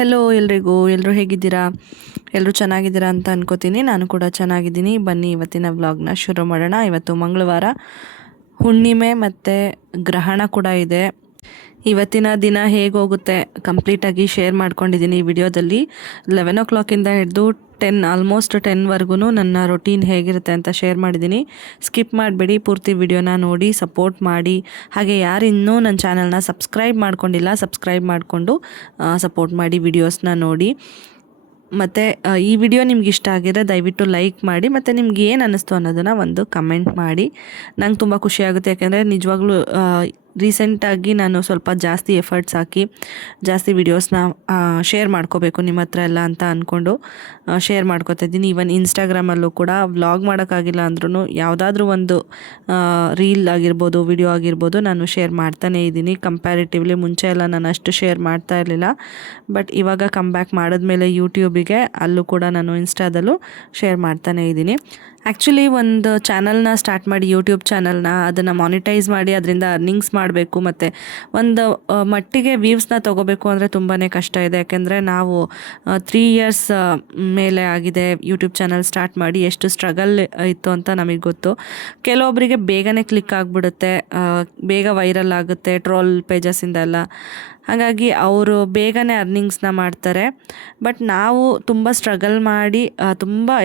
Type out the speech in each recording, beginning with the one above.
Hello ಎಲ್ರಿಗೂ, ಎಲ್ಲರೂ ಹೇಗಿದ್ದೀರಾ? ಎಲ್ಲರೂ ಚೆನ್ನಾಗಿದ್ದೀರಾ ಅಂತ ಅನ್ಕೋತೀನಿ. ನಾನು ಕೂಡ ಚೆನ್ನಾಗಿದ್ದೀನಿ. ಬನ್ನಿ ಇವತ್ತಿನ ವ್ಲಾಗ್ನ ಶುರು ಮಾಡೋಣ. ಇವತ್ತು ಮಂಗಳವಾರ, ಹುಣ್ಣಿಮೆ ಮತ್ತು ಗ್ರಹಣ ಕೂಡ ಇದೆ. ಇವತ್ತಿನ ದಿನ ಹೇಗೆ ಹೋಗುತ್ತೆ ಕಂಪ್ಲೀಟಾಗಿ ಶೇರ್ ಮಾಡ್ಕೊಂಡಿದ್ದೀನಿ ಈ ವಿಡಿಯೋದಲ್ಲಿ. 11 ಹಿಡಿದು ಆಲ್ಮೋಸ್ಟ್ 10ವರೆಗೂ ನನ್ನ ರೊಟೀನ್ ಹೇಗಿರುತ್ತೆ ಅಂತ ಶೇರ್ ಮಾಡಿದ್ದೀನಿ. ಸ್ಕಿಪ್ ಮಾಡಬೇಡಿ, ಪೂರ್ತಿ ವಿಡಿಯೋನ ನೋಡಿ ಸಪೋರ್ಟ್ ಮಾಡಿ. ಹಾಗೆ ಯಾರು ಇನ್ನೂ ನನ್ನ ಚಾನಲ್ನ ಸಬ್ಸ್ಕ್ರೈಬ್ ಮಾಡ್ಕೊಂಡಿಲ್ಲ, ಸಬ್ಸ್ಕ್ರೈಬ್ ಮಾಡಿಕೊಂಡು ಸಪೋರ್ಟ್ ಮಾಡಿ, ವಿಡಿಯೋಸ್ನ ನೋಡಿ. ಮತ್ತು ಈ ವಿಡಿಯೋ ನಿಮ್ಗೆ ಇಷ್ಟ ಆಗಿದ್ರೆ ದಯವಿಟ್ಟು ಲೈಕ್ ಮಾಡಿ, ಮತ್ತು ನಿಮ್ಗೆ ಏನು ಅನ್ನಿಸ್ತು ಅನ್ನೋದನ್ನು ಒಂದು ಕಮೆಂಟ್ ಮಾಡಿ. ನಂಗೆ ತುಂಬ ಖುಷಿಯಾಗುತ್ತೆ, ಯಾಕೆಂದರೆ ನಿಜವಾಗ್ಲೂ ರೀಸೆಂಟಾಗಿ ನಾನು ಸ್ವಲ್ಪ ಜಾಸ್ತಿ ಎಫರ್ಟ್ಸ್ ಹಾಕಿ ಜಾಸ್ತಿ ವಿಡಿಯೋಸ್ನ ಶೇರ್ ಮಾಡ್ಕೋಬೇಕು ನಿಮ್ಮ ಹತ್ರ ಎಲ್ಲ ಅಂತ ಅಂದ್ಕೊಂಡು ಶೇರ್ ಮಾಡ್ಕೋತಾ ಇದ್ದೀನಿ. ಈವನ್ ಇನ್ಸ್ಟಾಗ್ರಾಮಲ್ಲೂ ಕೂಡ ವ್ಲಾಗ್ ಮಾಡೋಕ್ಕಾಗಿಲ್ಲ ಅಂದ್ರೂ ಯಾವುದಾದ್ರೂ ಒಂದು ರೀಲ್ ಆಗಿರ್ಬೋದು, ವಿಡಿಯೋ ಆಗಿರ್ಬೋದು, ನಾನು ಶೇರ್ ಮಾಡ್ತಾನೇ ಇದ್ದೀನಿ. ಕಂಪ್ಯಾರಿಟಿವ್ಲಿ ಮುಂಚೆ ಎಲ್ಲ ನಾನು ಅಷ್ಟು ಶೇರ್ ಮಾಡ್ತಾ ಇರಲಿಲ್ಲ, ಬಟ್ ಇವಾಗ ಕಮ್ ಬ್ಯಾಕ್ ಮಾಡಿದ್ಮೇಲೆ ಯೂಟ್ಯೂಬಿಗೆ ಅಲ್ಲೂ ಕೂಡ ನಾನು ಇನ್ಸ್ಟಾದಲ್ಲೂ ಶೇರ್ ಮಾಡ್ತಾನೇ ಇದ್ದೀನಿ. ಆ್ಯಕ್ಚುಲಿ ಒಂದು ಚಾನಲ್ನ ಸ್ಟಾರ್ಟ್ ಮಾಡಿ, ಯೂಟ್ಯೂಬ್ ಚಾನಲ್ನ ಅದನ್ನು ಮಾನಿಟೈಸ್ ಮಾಡಿ ಅದರಿಂದ ಅರ್ನಿಂಗ್ಸ್ ಮಾಡಬೇಕು, ಮತ್ತು ಒಂದು ಮಟ್ಟಿಗೆ ವ್ಯೂವ್ಸ್ನ ತೊಗೋಬೇಕು ಅಂದರೆ ತುಂಬಾ ಕಷ್ಟ ಇದೆ. ಯಾಕೆಂದರೆ ನಾವು 3 ಇಯರ್ಸ್ ಮೇಲೆ ಆಗಿದೆ ಯೂಟ್ಯೂಬ್ ಚಾನಲ್ ಸ್ಟಾರ್ಟ್ ಮಾಡಿ. ಎಷ್ಟು ಸ್ಟ್ರಗಲ್ ಇತ್ತು ಅಂತ ನಮಗೆ ಗೊತ್ತು. ಕೆಲವೊಬ್ಬರಿಗೆ ಬೇಗನೆ ಕ್ಲಿಕ್ ಆಗಿಬಿಡುತ್ತೆ, ಬೇಗ ವೈರಲ್ ಆಗುತ್ತೆ ಟ್ರೋಲ್ ಪೇಜಸ್ಸಿಂದ ಎಲ್ಲ. ಹಾಗಾಗಿ ಅವರು ಬೇಗನೆ ಅರ್ನಿಂಗ್ಸ್ನ ಮಾಡ್ತಾರೆ. ಬಟ್ ನಾವು ತುಂಬ ಸ್ಟ್ರಗಲ್ ಮಾಡಿ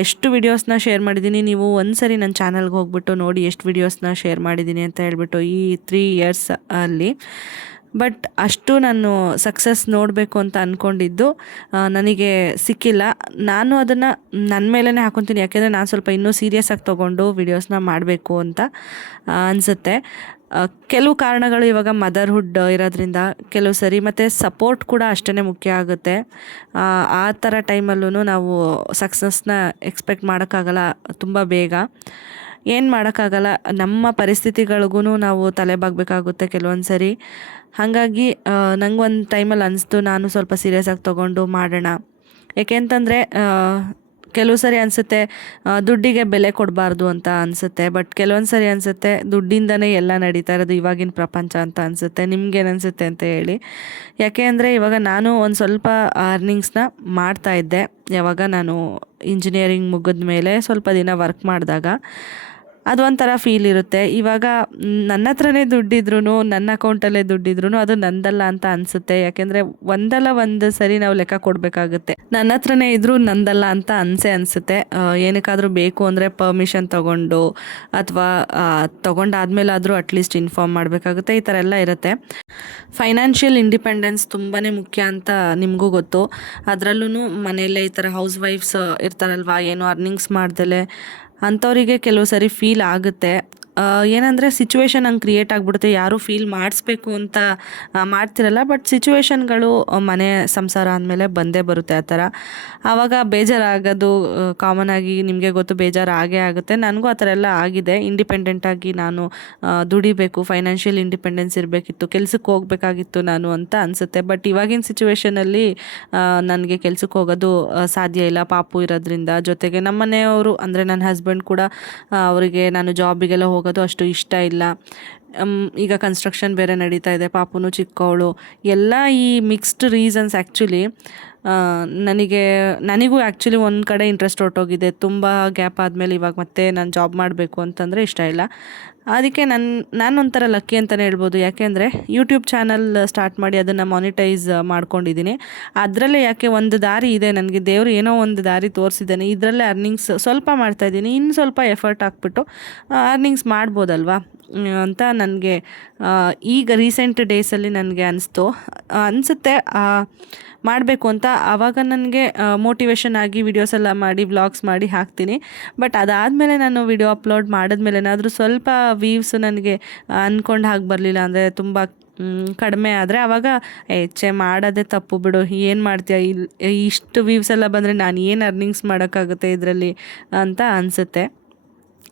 ಎಷ್ಟು ವಿಡಿಯೋಸ್ನ ಶೇರ್ ಮಾಡಿದ್ದೀನಿ. ನೀವು ಒಂದು ಸರಿ ನನ್ನ ಚಾನಲ್ಗೆ ಹೋಗ್ಬಿಟ್ಟು ನೋಡಿ ಎಷ್ಟು ವಿಡಿಯೋಸ್ನ ಶೇರ್ ಮಾಡಿದ್ದೀನಿ ಅಂತ ಹೇಳ್ಬಿಟ್ಟು ಈ 3 ಇಯರ್ಸ್ ಅಲ್ಲಿ. ಬಟ್ ಅಷ್ಟು ನಾನು ಸಕ್ಸಸ್ ನೋಡಬೇಕು ಅಂತ ಅಂದ್ಕೊಂಡಿದ್ದು ನನಗೆ ಸಿಕ್ಕಿಲ್ಲ. ನಾನು ಅದನ್ನು ನನ್ನ ಮೇಲೇ ಹಾಕೊತೀನಿ, ಯಾಕೆಂದರೆ ನಾನು ಸ್ವಲ್ಪ ಇನ್ನೂ ಸೀರಿಯಸ್ ಆಗಿ ತೊಗೊಂಡು ವಿಡಿಯೋಸ್ನ ಮಾಡಬೇಕು ಅಂತ ಅನಿಸುತ್ತೆ. ಕೆಲವು ಕಾರಣಗಳು ಇವಾಗ ಮದರ್ಹುಡ್ ಇರೋದ್ರಿಂದ ಕೆಲವು ಸರಿ, ಮತ್ತು ಸಪೋರ್ಟ್ ಕೂಡ ಅಷ್ಟೇ ಮುಖ್ಯ ಆಗುತ್ತೆ. ಆ ಥರ ಟೈಮಲ್ಲೂ ನಾವು ಸಕ್ಸಸ್ನ ಎಕ್ಸ್ಪೆಕ್ಟ್ ಮಾಡೋಕ್ಕಾಗಲ್ಲ ತುಂಬ ಬೇಗ. ಏನು ಮಾಡೋಕ್ಕಾಗಲ್ಲ, ನಮ್ಮ ಪರಿಸ್ಥಿತಿಗಳಿಗೂ ನಾವು ತಲೆಬಾಗಬೇಕಾಗುತ್ತೆ ಕೆಲವೊಂದು ಸರಿ. ಹಾಗಾಗಿ ನಂಗೊಂದು ಟೈಮಲ್ಲಿ ಅನಿಸ್ತು ನಾನು ಸ್ವಲ್ಪ ಸೀರಿಯಸ್ ಆಗಿ ತೊಗೊಂಡು ಮಾಡೋಣ. ಏಕೆಂತಂದರೆ ಕೆಲವು ಸರಿ ಅನಿಸುತ್ತೆ ದುಡ್ಡಿಗೆ ಬೆಲೆ ಕೊಡಬಾರ್ದು ಅಂತ ಅನಿಸುತ್ತೆ, ಬಟ್ ಕೆಲವೊಂದು ಸರಿ ಅನಿಸುತ್ತೆ ದುಡ್ಡಿಂದನೇ ಎಲ್ಲ ನಡೀತಾ ಇರೋದು ಇವಾಗಿನ ಪ್ರಪಂಚ ಅಂತ ಅನಿಸುತ್ತೆ. ನಿಮ್ಗೇನು ಅನಿಸುತ್ತೆ ಅಂತ ಹೇಳಿ. ಯಾಕೆ ಅಂದರೆ ಇವಾಗ ನಾನು ಒಂದು ಸ್ವಲ್ಪ ಅರ್ನಿಂಗ್ಸ್ನ ಮಾಡ್ತಾಯಿದ್ದೆ, ಯಾವಾಗ ನಾನು ಇಂಜಿನಿಯರಿಂಗ್ ಮುಗಿದ ಮೇಲೆ ಸ್ವಲ್ಪ ದಿನ ವರ್ಕ್ ಮಾಡಿದಾಗ ಅದೊಂಥರ ಫೀಲ್ ಇರುತ್ತೆ. ಇವಾಗ ನನ್ನ ಹತ್ರನೇ ದುಡ್ಡಿದ್ರೂ, ನನ್ನ ಅಕೌಂಟಲ್ಲೇ ದುಡ್ಡಿದ್ರೂ ಅದು ನಂದಲ್ಲ ಅಂತ ಅನಿಸುತ್ತೆ. ಯಾಕೆಂದರೆ ಒಂದಲ್ಲ ಒಂದು ಸರಿ ನಾವು ಲೆಕ್ಕ ಕೊಡಬೇಕಾಗುತ್ತೆ. ನನ್ನ ಹತ್ರನೇ ಇದ್ದರೂ ನಂದಲ್ಲ ಅಂತ ಅನಿಸುತ್ತೆ. ಏನಕ್ಕಾದರೂ ಬೇಕು ಅಂದರೆ ಪರ್ಮಿಷನ್ ತೊಗೊಂಡು ಅಥವಾ ತೊಗೊಂಡಾದ್ಮೇಲಾದರೂ ಅಟ್ಲೀಸ್ಟ್ ಇನ್ಫಾರ್ಮ್ ಮಾಡಬೇಕಾಗುತ್ತೆ. ಈ ಥರ ಎಲ್ಲ ಇರುತ್ತೆ. ಫೈನಾನ್ಷಿಯಲ್ ಇಂಡಿಪೆಂಡೆನ್ಸ್ ತುಂಬಾ ಮುಖ್ಯ ಅಂತ ನಿಮಗೂ ಗೊತ್ತು. ಅದರಲ್ಲೂ ಮನೆಯಲ್ಲೇ ಈ ಥರ ಹೌಸ್ ವೈಫ್ಸ್ ಇರ್ತಾರಲ್ವ, ಏನು ಅರ್ನಿಂಗ್ಸ್ ಮಾಡ್ದಲೇ, ಅಂಥವರಿಗೆ ಕೆಲವು ಸರಿ ಫೀಲ್ ಆಗುತ್ತೆ. ಏನಂದರೆ ಸಿಚುವೇಶನ್ ಹಂಗೆ ಕ್ರಿಯೇಟ್ ಆಗಿಬಿಡುತ್ತೆ. ಯಾರೂ ಫೀಲ್ ಮಾಡಿಸ್ಬೇಕು ಅಂತ ಮಾಡ್ತಿರಲ್ಲ, ಬಟ್ ಸಿಚುವೇಶನ್ಗಳು ಮನೆ ಸಂಸಾರ ಅಂದಮೇಲೆ ಬಂದೇ ಬರುತ್ತೆ. ಆ ಥರ ಆವಾಗ ಬೇಜಾರಾಗೋದು ಕಾಮನ್ ಆಗಿ, ನಿಮಗೆ ಗೊತ್ತು, ಬೇಜಾರು ಆಗೇ ಆಗುತ್ತೆ. ನನಗೂ ಆ ಥರ ಎಲ್ಲ ಆಗಿದೆ. ಇಂಡಿಪೆಂಡೆಂಟಾಗಿ ನಾನು ದುಡಿಬೇಕು, ಫೈನಾನ್ಷಿಯಲ್ ಇಂಡಿಪೆಂಡೆನ್ಸ್ ಇರಬೇಕಿತ್ತು, ಕೆಲ್ಸಕ್ಕೆ ಹೋಗಬೇಕಾಗಿತ್ತು ನಾನು ಅಂತ ಅನಿಸುತ್ತೆ. ಬಟ್ ಇವಾಗಿನ ಸಿಚುವೇಷನಲ್ಲಿ ನನಗೆ ಕೆಲ್ಸಕ್ಕೆ ಹೋಗೋದು ಸಾಧ್ಯ ಇಲ್ಲ, ಪಾಪು ಇರೋದ್ರಿಂದ. ಜೊತೆಗೆ ನಮ್ಮ ಮನೆಯವರು ಅಂದರೆ ನನ್ನ ಹಸ್ಬೆಂಡ್ ಕೂಡ, ಅವರಿಗೆ ನಾನು ಜಾಬಿಗೆಲ್ಲ ಹೋಗೋದು ಅಷ್ಟು ಇಷ್ಟ ಇಲ್ಲ. ಈಗ ಕನ್ಸ್ಟ್ರಕ್ಷನ್ ಬೇರೆ ನಡೀತಾ ಇದೆ, ಪಾಪುನು ಚಿಕ್ಕವಳು, ಎಲ್ಲ ಈ ಮಿಕ್ಸ್ಡ್ ರೀಸನ್ಸ್ ಆ್ಯಕ್ಚುಲಿ ನನಗೂ ಆ್ಯಕ್ಚುಲಿ ಒಂದು ಕಡೆ ಇಂಟ್ರೆಸ್ಟ್ ಹೊರಟೋಗಿದೆ. ತುಂಬ ಗ್ಯಾಪ್ ಆದಮೇಲೆ ಇವಾಗ ಮತ್ತೆ ನಾನು ಜಾಬ್ ಮಾಡಬೇಕು ಅಂತಂದರೆ ಇಷ್ಟ ಇಲ್ಲ. ಅದಕ್ಕೆ ನಾನೊಂಥರ ಲಕ್ಕಿ ಅಂತಲೇ ಹೇಳ್ಬೋದು. ಯಾಕೆಂದರೆ ಯೂಟ್ಯೂಬ್ ಚಾನಲ್ ಸ್ಟಾರ್ಟ್ ಮಾಡಿ ಅದನ್ನು ಮಾನಿಟೈಸ್ ಮಾಡ್ಕೊಂಡಿದ್ದೀನಿ. ಅದರಲ್ಲೇ ಯಾಕೆ ಒಂದು ದಾರಿ ಇದೆ, ನನಗೆ ದೇವರು ಏನೋ ಒಂದು ದಾರಿ ತೋರಿಸಿದ್ದಾನೆ, ಇದರಲ್ಲೇ ಅರ್ನಿಂಗ್ಸ್ ಸ್ವಲ್ಪ ಮಾಡ್ತಾಯಿದ್ದೀನಿ, ಇನ್ನು ಸ್ವಲ್ಪ ಎಫರ್ಟ್ ಹಾಕ್ಬಿಟ್ಟು ಅರ್ನಿಂಗ್ಸ್ ಮಾಡ್ಬೋದಲ್ವಾ ಅಂತ ನನಗೆ ಈಗ ರೀಸೆಂಟ್ ಡೇಸಲ್ಲಿ ನನಗೆ ಅನಿಸುತ್ತೆ ಮಾಡಬೇಕು ಅಂತ. ಆವಾಗ ನನಗೆ ಮೋಟಿವೇಶನ್ ಆಗಿ ವಿಡಿಯೋಸ್ ಎಲ್ಲ ಮಾಡಿ ವ್ಲಾಗ್ಸ್ ಮಾಡಿ ಹಾಕ್ತೀನಿ. ಬಟ್ ಅದಾದಮೇಲೆ ನಾನು ವಿಡಿಯೋ ಅಪ್ಲೋಡ್ ಮಾಡಿದ್ಮೇಲೆ ಏನಾದರೂ ಸ್ವಲ್ಪ ವ್ಯೂವ್ಸ್ ನನಗೆ ಅಂದ್ಕೊಂಡು ಹಾಗೆ ಬರಲಿಲ್ಲ, ಅಂದರೆ ತುಂಬ ಕಡಿಮೆ ಆದರೆ ಆವಾಗ ಮಾಡೋದೇ ತಪ್ಪು ಬಿಡು, ಏನು ಮಾಡ್ತೀಯ, ಇಷ್ಟು ವ್ಯೂವ್ಸ್ ಎಲ್ಲ ಬಂದರೆ ನಾನು ಏನು ಅರ್ನಿಂಗ್ಸ್ ಮಾಡೋಕ್ಕಾಗುತ್ತೆ ಇದರಲ್ಲಿ ಅಂತ ಅನಿಸುತ್ತೆ.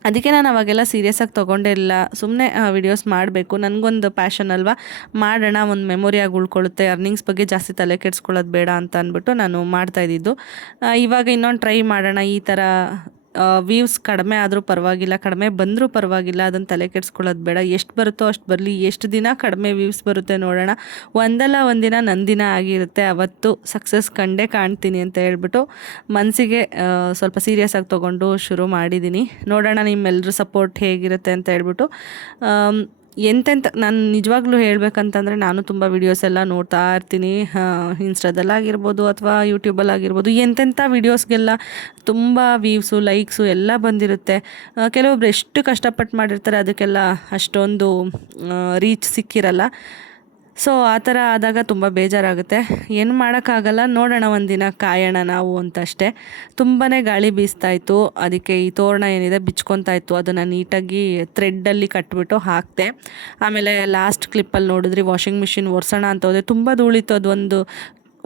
ಅದಕ್ಕೆ ನಾನು ಅವಾಗೆಲ್ಲ ಸೀರಿಯಸ್ಸಾಗಿ ತೊಗೊಂಡೇ ಇಲ್ಲ. ಸುಮ್ಮನೆ ವಿಡಿಯೋಸ್ ಮಾಡಬೇಕು, ನನಗೊಂದು ಪ್ಯಾಷನ್ ಅಲ್ವಾ, ಮಾಡೋಣ, ಒಂದು ಮೆಮೊರಿಯಾಗಿ ಉಳ್ಕೊಳ್ಳುತ್ತೆ, ಅರ್ನಿಂಗ್ಸ್ ಬಗ್ಗೆ ಜಾಸ್ತಿ ತಲೆ ಕೆಡಿಸ್ಕೊಳ್ಳೋದು ಬೇಡ ಅಂತ ಅಂದ್ಬಿಟ್ಟು ನಾನು ಮಾಡ್ತಾಯಿದ್ದಿದ್ದು. ಇವಾಗ ಇನ್ನೊಂದು ಟ್ರೈ ಮಾಡೋಣ, ಈ ಥರ ವ್ಯೂವ್ಸ್ ಕಡಿಮೆ ಆದರೂ ಪರವಾಗಿಲ್ಲ, ಕಡಿಮೆ ಬಂದರೂ ಪರವಾಗಿಲ್ಲ, ಅದನ್ನು ತಲೆ ಕೆಡಿಸ್ಕೊಳ್ಳೋದು ಬೇಡ. ಎಷ್ಟು ಬರುತ್ತೋ ಅಷ್ಟು ಬರಲಿ, ಎಷ್ಟು ದಿನ ಕಡಿಮೆ ವ್ಯೂವ್ಸ್ ಬರುತ್ತೆ ನೋಡೋಣ, ಒಂದಲ್ಲ ಒಂದಿನ ನನ್ನ ದಿನ ಆಗಿರುತ್ತೆ, ಅವತ್ತು ಸಕ್ಸಸ್ ಕಂಡೇ ಕಾಣ್ತೀನಿ ಅಂತ ಹೇಳ್ಬಿಟ್ಟು ಮನಸ್ಸಿಗೆ ಸ್ವಲ್ಪ ಸೀರಿಯಸ್ ಆಗಿ ತೊಗೊಂಡು ಶುರು ಮಾಡಿದ್ದೀನಿ. ನೋಡೋಣ ನಿಮ್ಮೆಲ್ಲರ ಸಪೋರ್ಟ್ ಹೇಗಿರುತ್ತೆ ಅಂತ ಹೇಳ್ಬಿಟ್ಟು. ಎಂತೆಂಥ ನಾನು ನಿಜವಾಗ್ಲೂ ಹೇಳಬೇಕಂತಂದರೆ ನಾನು ತುಂಬ ವೀಡಿಯೋಸ್ ಎಲ್ಲ ನೋಡ್ತಾ ಇರ್ತೀನಿ, ಇನ್ಸ್ಟಾದಲ್ಲಾಗಿರ್ಬೋದು ಅಥವಾ ಯೂಟ್ಯೂಬಲ್ಲಾಗಿರ್ಬೋದು. ಎಂತೆಂಥ ವೀಡಿಯೋಸ್ಗೆಲ್ಲ ತುಂಬ ವ್ಯೂವ್ಸು, ಲೈಕ್ಸು ಎಲ್ಲ ಬಂದಿರುತ್ತೆ. ಕೆಲವೊಬ್ರು ಎಷ್ಟು ಕಷ್ಟಪಟ್ಟು ಮಾಡಿರ್ತಾರೆ, ಅದಕ್ಕೆಲ್ಲ ಅಷ್ಟೊಂದು ರೀಚ್ ಸಿಕ್ಕಿರಲ್ಲ. ಸೊ ಆ ಥರ ಆದಾಗ ತುಂಬ ಬೇಜಾರಾಗುತ್ತೆ. ಏನು ಮಾಡೋಕ್ಕಾಗಲ್ಲ, ನೋಡೋಣ ಒಂದಿನ ಕಾಯೋಣ ನಾವು ಅಂತಷ್ಟೇ. ತುಂಬಾ ಗಾಳಿ ಬೀಸ್ತಾಯಿತ್ತು, ಅದಕ್ಕೆ ಈ ತೋರಣ ಏನಿದೆ ಬಿಚ್ಕೊತಾಯಿತ್ತು. ಅದನ್ನು ನೀಟಾಗಿ ಥ್ರೆಡ್ಡಲ್ಲಿ ಕಟ್ಬಿಟ್ಟು ಹಾಕಿದೆ. ಆಮೇಲೆ ಲಾಸ್ಟ್ ಕ್ಲಿಪ್ಪಲ್ಲಿ ನೋಡಿದ್ರಿ ವಾಷಿಂಗ್ ಮಿಷಿನ್ ಒರೆಸೋಣ ಅಂತ ಹೋದೆ, ತುಂಬ ಧೂಳಿತ್ತು. ಅದೊಂದು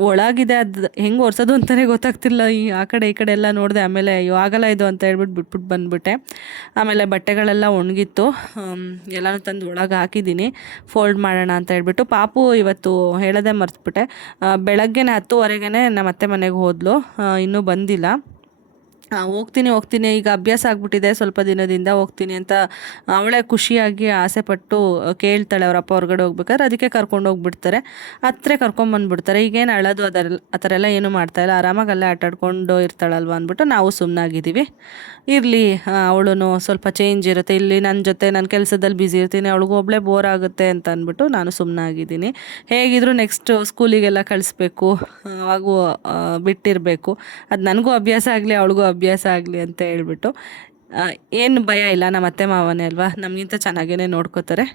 ಒಳಗಿದೆ, ಅದು ಹೆಂಗೆ ಒರೆಸೋದು ಅಂತಲೇ ಗೊತ್ತಾಗ್ತಿಲ್ಲ. ಆ ಕಡೆ ಈ ಕಡೆ ಎಲ್ಲ ನೋಡಿದೆ. ಆಮೇಲೆ ಆಗಲ್ಲ ಇದು ಅಂತ ಹೇಳ್ಬಿಟ್ಟು ಬಿಟ್ಬಿಟ್ಟು ಬಂದುಬಿಟ್ಟೆ. ಆಮೇಲೆ ಬಟ್ಟೆಗಳೆಲ್ಲ ಒಣಗಿತ್ತು, ಎಲ್ಲನೂ ತಂದು ಒಳಗೆ ಹಾಕಿದ್ದೀನಿ ಫೋಲ್ಡ್ ಮಾಡೋಣ ಅಂತ ಹೇಳ್ಬಿಟ್ಟು. ಪಾಪು ಇವತ್ತು ಹೇಳೋದೇ ಮರ್ತ್ಬಿಟ್ಟೆ, ಬೆಳಗ್ಗೆ 10:30ಗೆ ನಮ್ಮ ಅತ್ತೆ ಮನೆಗೆ ಹೋದ್ಲು, ಇನ್ನೂ ಬಂದಿಲ್ಲ. ಹೋಗ್ತೀನಿ ಈಗ ಅಭ್ಯಾಸ ಆಗಿಬಿಟ್ಟಿದೆ, ಸ್ವಲ್ಪ ದಿನದಿಂದ ಹೋಗ್ತೀನಿ ಅಂತ ಅವಳೇ ಖುಷಿಯಾಗಿ ಆಸೆಪಟ್ಟು ಕೇಳ್ತಾಳೆ. ಅವರಪ್ಪ ಹೊರಗಡೆ ಹೋಗ್ಬೇಕಾದ್ರೆ ಅದಕ್ಕೆ ಕರ್ಕೊಂಡು ಹೋಗ್ಬಿಡ್ತಾರೆ, ಹತ್ತಿರ ಕರ್ಕೊಂಬಂದುಬಿಡ್ತಾರೆ. ಈಗೇನು ಅಳೋದು ಆ ಥರ ಎಲ್ಲ ಏನೂ ಮಾಡ್ತಾಯಿಲ್ಲ, ಆರಾಮಾಗಿ ಅಲ್ಲೇ ಆಟಾಡ್ಕೊಂಡು ಇರ್ತಾಳಲ್ವ ಅಂದ್ಬಿಟ್ಟು ನಾವು ಸುಮ್ಮನಾಗಿದ್ದೀವಿ. ಇರಲಿ, ಅವಳು ಸ್ವಲ್ಪ ಚೇಂಜ್ ಇರುತ್ತೆ, ಇಲ್ಲಿ ನನ್ನ ಜೊತೆ ನನ್ನ ಕೆಲಸದಲ್ಲಿ ಬ್ಯುಸಿ ಇರ್ತೀನಿ, ಅವಳಿಗೂ ಒಬ್ಬಳೇ ಬೋರ್ ಆಗುತ್ತೆ ಅಂತ ಅಂದ್ಬಿಟ್ಟು ನಾನು ಸುಮ್ಮನಾಗಿದ್ದೀನಿ. ಹೇಗಿದ್ರು ನೆಕ್ಸ್ಟ್ ಸ್ಕೂಲಿಗೆಲ್ಲ ಕಳಿಸ್ಬೇಕು, ಹಾಗೂ ಬಿಟ್ಟಿರಬೇಕು, ಅದು ನನಗೂ ಅಭ್ಯಾಸ ಆಗಲಿ ಅವಳಿಗೂ ಅಭ್ಯಾಸ ಆಗಲಿ ಅಂತ ಹೇಳ್ಬಿಟ್ಟು. ಏನು ಭಯ ಇಲ್ಲ, ನಮ್ಮ ಅತ್ತೆ ಮಾವನೇ ಅಲ್ವಾ, ನಮಗಿಂತ ಚೆನ್ನಾಗೇ ನೋಡ್ಕೋತಾರೆ.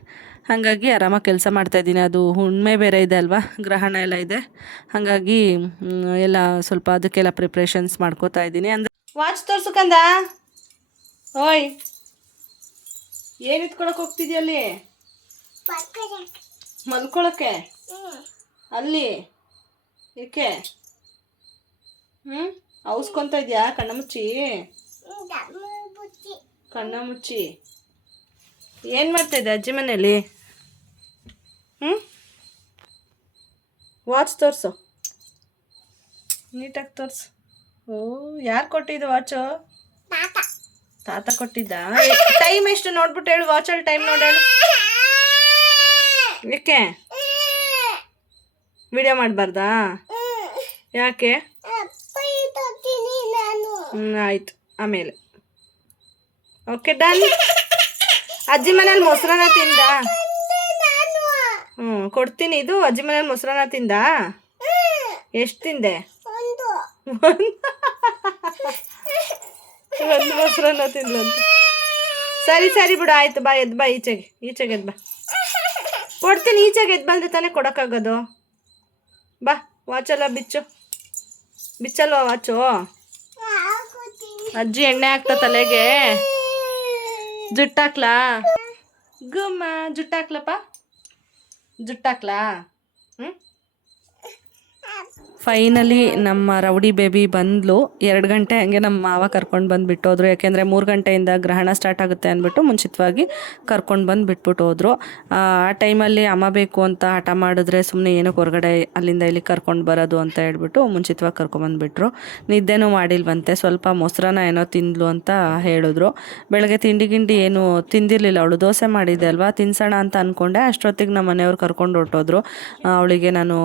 ಹಾಗಾಗಿ ಆರಾಮಾಗಿ ಕೆಲಸ ಮಾಡ್ತಾಯಿದ್ದೀನಿ. ಅದು ಹುಣ್ಣಿಮೆ ಬೇರೆ ಇದೆ ಅಲ್ವಾ, ಗ್ರಹಣ ಎಲ್ಲ ಇದೆ, ಹಾಗಾಗಿ ಎಲ್ಲ ಸ್ವಲ್ಪ ಅದಕ್ಕೆಲ್ಲ ಪ್ರಿಪ್ರೇಷನ್ಸ್ ಮಾಡ್ಕೋತಾ ಇದ್ದೀನಿ. ಅಂದರೆ ವಾಚ್ ತೋರ್ಸಕಂದ, ಓಯ್ ಏನು ಇಟ್ಕೊಳಕ್ಕೆ ಹೋಗ್ತಿದ್ಯಲ್ಲಿ? ಮಲ್ಕೊಳಕ್ಕೆ? ಅಲ್ಲಿ ಏಕೆ? ಔಸ್ಕೊತ ಇದೆಯಾ? ಕಣ್ಣ ಮುಚ್ಚಿ ಏನು ಮಾಡ್ತಾಯಿದ್ದೆ ಅಜ್ಜಿ ಮನೇಲಿ? ವಾಚ್ ತೋರಿಸು, ನೀಟಾಗಿ ತೋರಿಸು. ಓ, ಯಾರು ಕೊಟ್ಟಿದ್ದು ವಾಚು? ತಾತ ಕೊಟ್ಟಿದ್ದ. ಟೈಮ್ ಎಷ್ಟು ನೋಡ್ಬಿಟ್ಟು ಹೇಳು, ವಾಚಲ್ಲಿ ಟೈಮ್ ನೋಡಿ ಹೇಳು. ಏಕೆ ವಿಡಿಯೋ ಮಾಡಬಾರ್ದಾ? ಯಾಕೆ? ಆಯಿತು, ಆಮೇಲೆ ಓಕೆ ಡನ್. ಅಜ್ಜಿ ಮನೇಲಿ ಮೊಸರನ್ನ ತಿಂದ? ಕೊಡ್ತೀನಿ. ಇದು ಅಜ್ಜಿ ಮನೇಲಿ ಮೊಸರನ್ನ ತಿಂದ? ಎಷ್ಟು ತಿಂದೆ? ಒಂದು ಮೊಸರನ್ನ ತಿಂದ್ಲಂತ. ಸರಿ ಬಿಡು, ಆಯ್ತು, ಬಾ ಎದ್ದು ಬಾ, ಈಚೆಗೆ ಎದ್ದು ಬಾ, ಕೊಡ್ತೀನಿ. ಈಚೆಗೆ ಎದ್ದು ಬಂದರೆ ತಾನೇ ಕೊಡೋಕ್ಕಾಗೋದು. ಬಾ, ವಾಚೆಲ್ಲ ಬಿಚ್ಚಲ್ವಾ ವಾಚು? ಅಜ್ಜಿ ಎಣ್ಣೆ ಹಾಕ್ತಾ ತಲೆಗೆ. ಜುಟ್ಟಾಕ್ಲಾ? ಗುಮ್ಮ ಜುಟ್ಟಾಕ್ಲಪ್ಪ, ಜುಟ್ಟಾಕ್ಲಾ? ಫೈನಲಿ ನಮ್ಮ ರೌಡಿ ಬೇಬಿ ಬಂದ್ಲು. 2 ಗಂಟೆ ಹಂಗೆ ನಮ್ಮ ಮಾವ ಕರ್ಕೊಂಡು ಬಂದು ಬಿಟ್ಟೋದ್ರು, ಯಾಕೆಂದರೆ 3 ಗಂಟೆಯಿಂದ ಗ್ರಹಣ ಸ್ಟಾರ್ಟ್ ಆಗುತ್ತೆ ಅಂದ್ಬಿಟ್ಟು ಮುಂಚಿತವಾಗಿ ಕರ್ಕೊಂಡು ಬಂದು ಬಿಟ್ಬಿಟ್ಟು ಹೋದರು. ಆ ಟೈಮಲ್ಲಿ ಅಮ್ಮ ಬೇಕು ಅಂತ ಹಠ ಮಾಡಿದ್ರೆ ಸುಮ್ಮನೆ ಏನಕ್ಕೆ ಹೊರಗಡೆ ಅಲ್ಲಿಂದ ಇಲ್ಲಿ ಕರ್ಕೊಂಡು ಬರೋದು ಅಂತ ಹೇಳ್ಬಿಟ್ಟು ಮುಂಚಿತವಾಗಿ ಕರ್ಕೊಂಬಂದುಬಿಟ್ರು. ನಿದ್ದೆನೂ ಮಾಡಿಲ್ವಂತೆ, ಸ್ವಲ್ಪ ಮೊಸರನ್ನ ಏನೋ ತಿಂದ್ಲು ಅಂತ ಹೇಳಿದ್ರು. ಬೆಳಗ್ಗೆ ತಿಂಡಿ ಏನು ತಿಂದಿರಲಿಲ್ಲ ಅವಳು, ದೋಸೆ ಮಾಡಿದ್ದೆ ಅಲ್ವಾ, ತಿನ್ಸೋಣ ಅಂತ ಅಂದ್ಕೊಂಡೆ. ಅಷ್ಟೊತ್ತಿಗೆ ನಮ್ಮ ಮನೆಯವ್ರು ಕರ್ಕೊಂಡು ಹೊರಟೋದ್ರು. ಅವಳಿಗೆ ನಾನು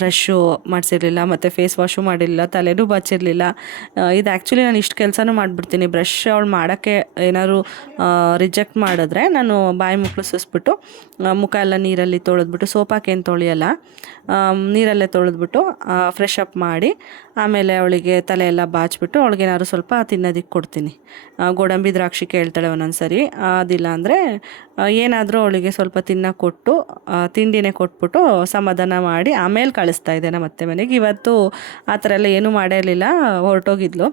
ಬ್ರಷು ಮಾಡಿಸಿರಲಿಲ್ಲ, ಮತ್ತು ಫೇಸ್ ವಾಶು ಮಾಡಿರಲಿಲ್ಲ, ತಲೆನೂ ಬಾಚಿರಲಿಲ್ಲ. ಇದು ಆ್ಯಕ್ಚುಲಿ ನಾನು ಇಷ್ಟು ಕೆಲಸನೂ ಮಾಡಿಬಿಡ್ತೀನಿ. ಬ್ರಷ್ ಅವಳು ಮಾಡೋಕ್ಕೆ ಏನಾದ್ರು ರಿಜೆಕ್ಟ್ ಮಾಡಿದ್ರೆ ನಾನು ಬಾಯಿ ಮುಕ್ಕಳು ಸುಸ್ಬಿಟ್ಟು ಮುಖ ಎಲ್ಲ ನೀರಲ್ಲಿ ತೊಳೆದ್ಬಿಟ್ಟು, ಸೋಪಾಕೇನು ತೊಳೆಯಲ್ಲ, ನೀರಲ್ಲೇ ತೊಳೆದ್ಬಿಟ್ಟು ಫ್ರೆಶ್ ಅಪ್ ಮಾಡಿ ಆಮೇಲೆ ಅವಳಿಗೆ ತಲೆ ಎಲ್ಲ ಬಾಚಿಬಿಟ್ಟು ಅವಳಿಗೇನಾದ್ರು ಸ್ವಲ್ಪ ತಿನ್ನೋದಕ್ಕೆ ಕೊಡ್ತೀನಿ. ಗೋಡಂಬಿ ದ್ರಾಕ್ಷಿ ಕೇಳ್ತಾಳೆ ಒಂದೊಂದು ಸರಿ, ಅದಿಲ್ಲ ಅಂದರೆ ಏನಾದರೂ ಅವಳಿಗೆ ಸ್ವಲ್ಪ ತಿನ್ನೋಕೆ ಕೊಟ್ಟು ತಿಂಡಿನೇ ಕೊಟ್ಬಿಟ್ಟು ಸಮಾಧಾನ ಮಾಡಿ ಆಮೇಲೆ ಕಳಿಸ್ತಾ ಇದ್ದೆ ನಮ್ಮ ಅತ್ತೆ ಮನೆಗೆ. ಇವತ್ತು ಆ ಥರ ಎಲ್ಲ ಏನೂ ಮಾಡೇ ಇರಲಿಲ್ಲ, ಹೊರಟೋಗಿದ್ಲು.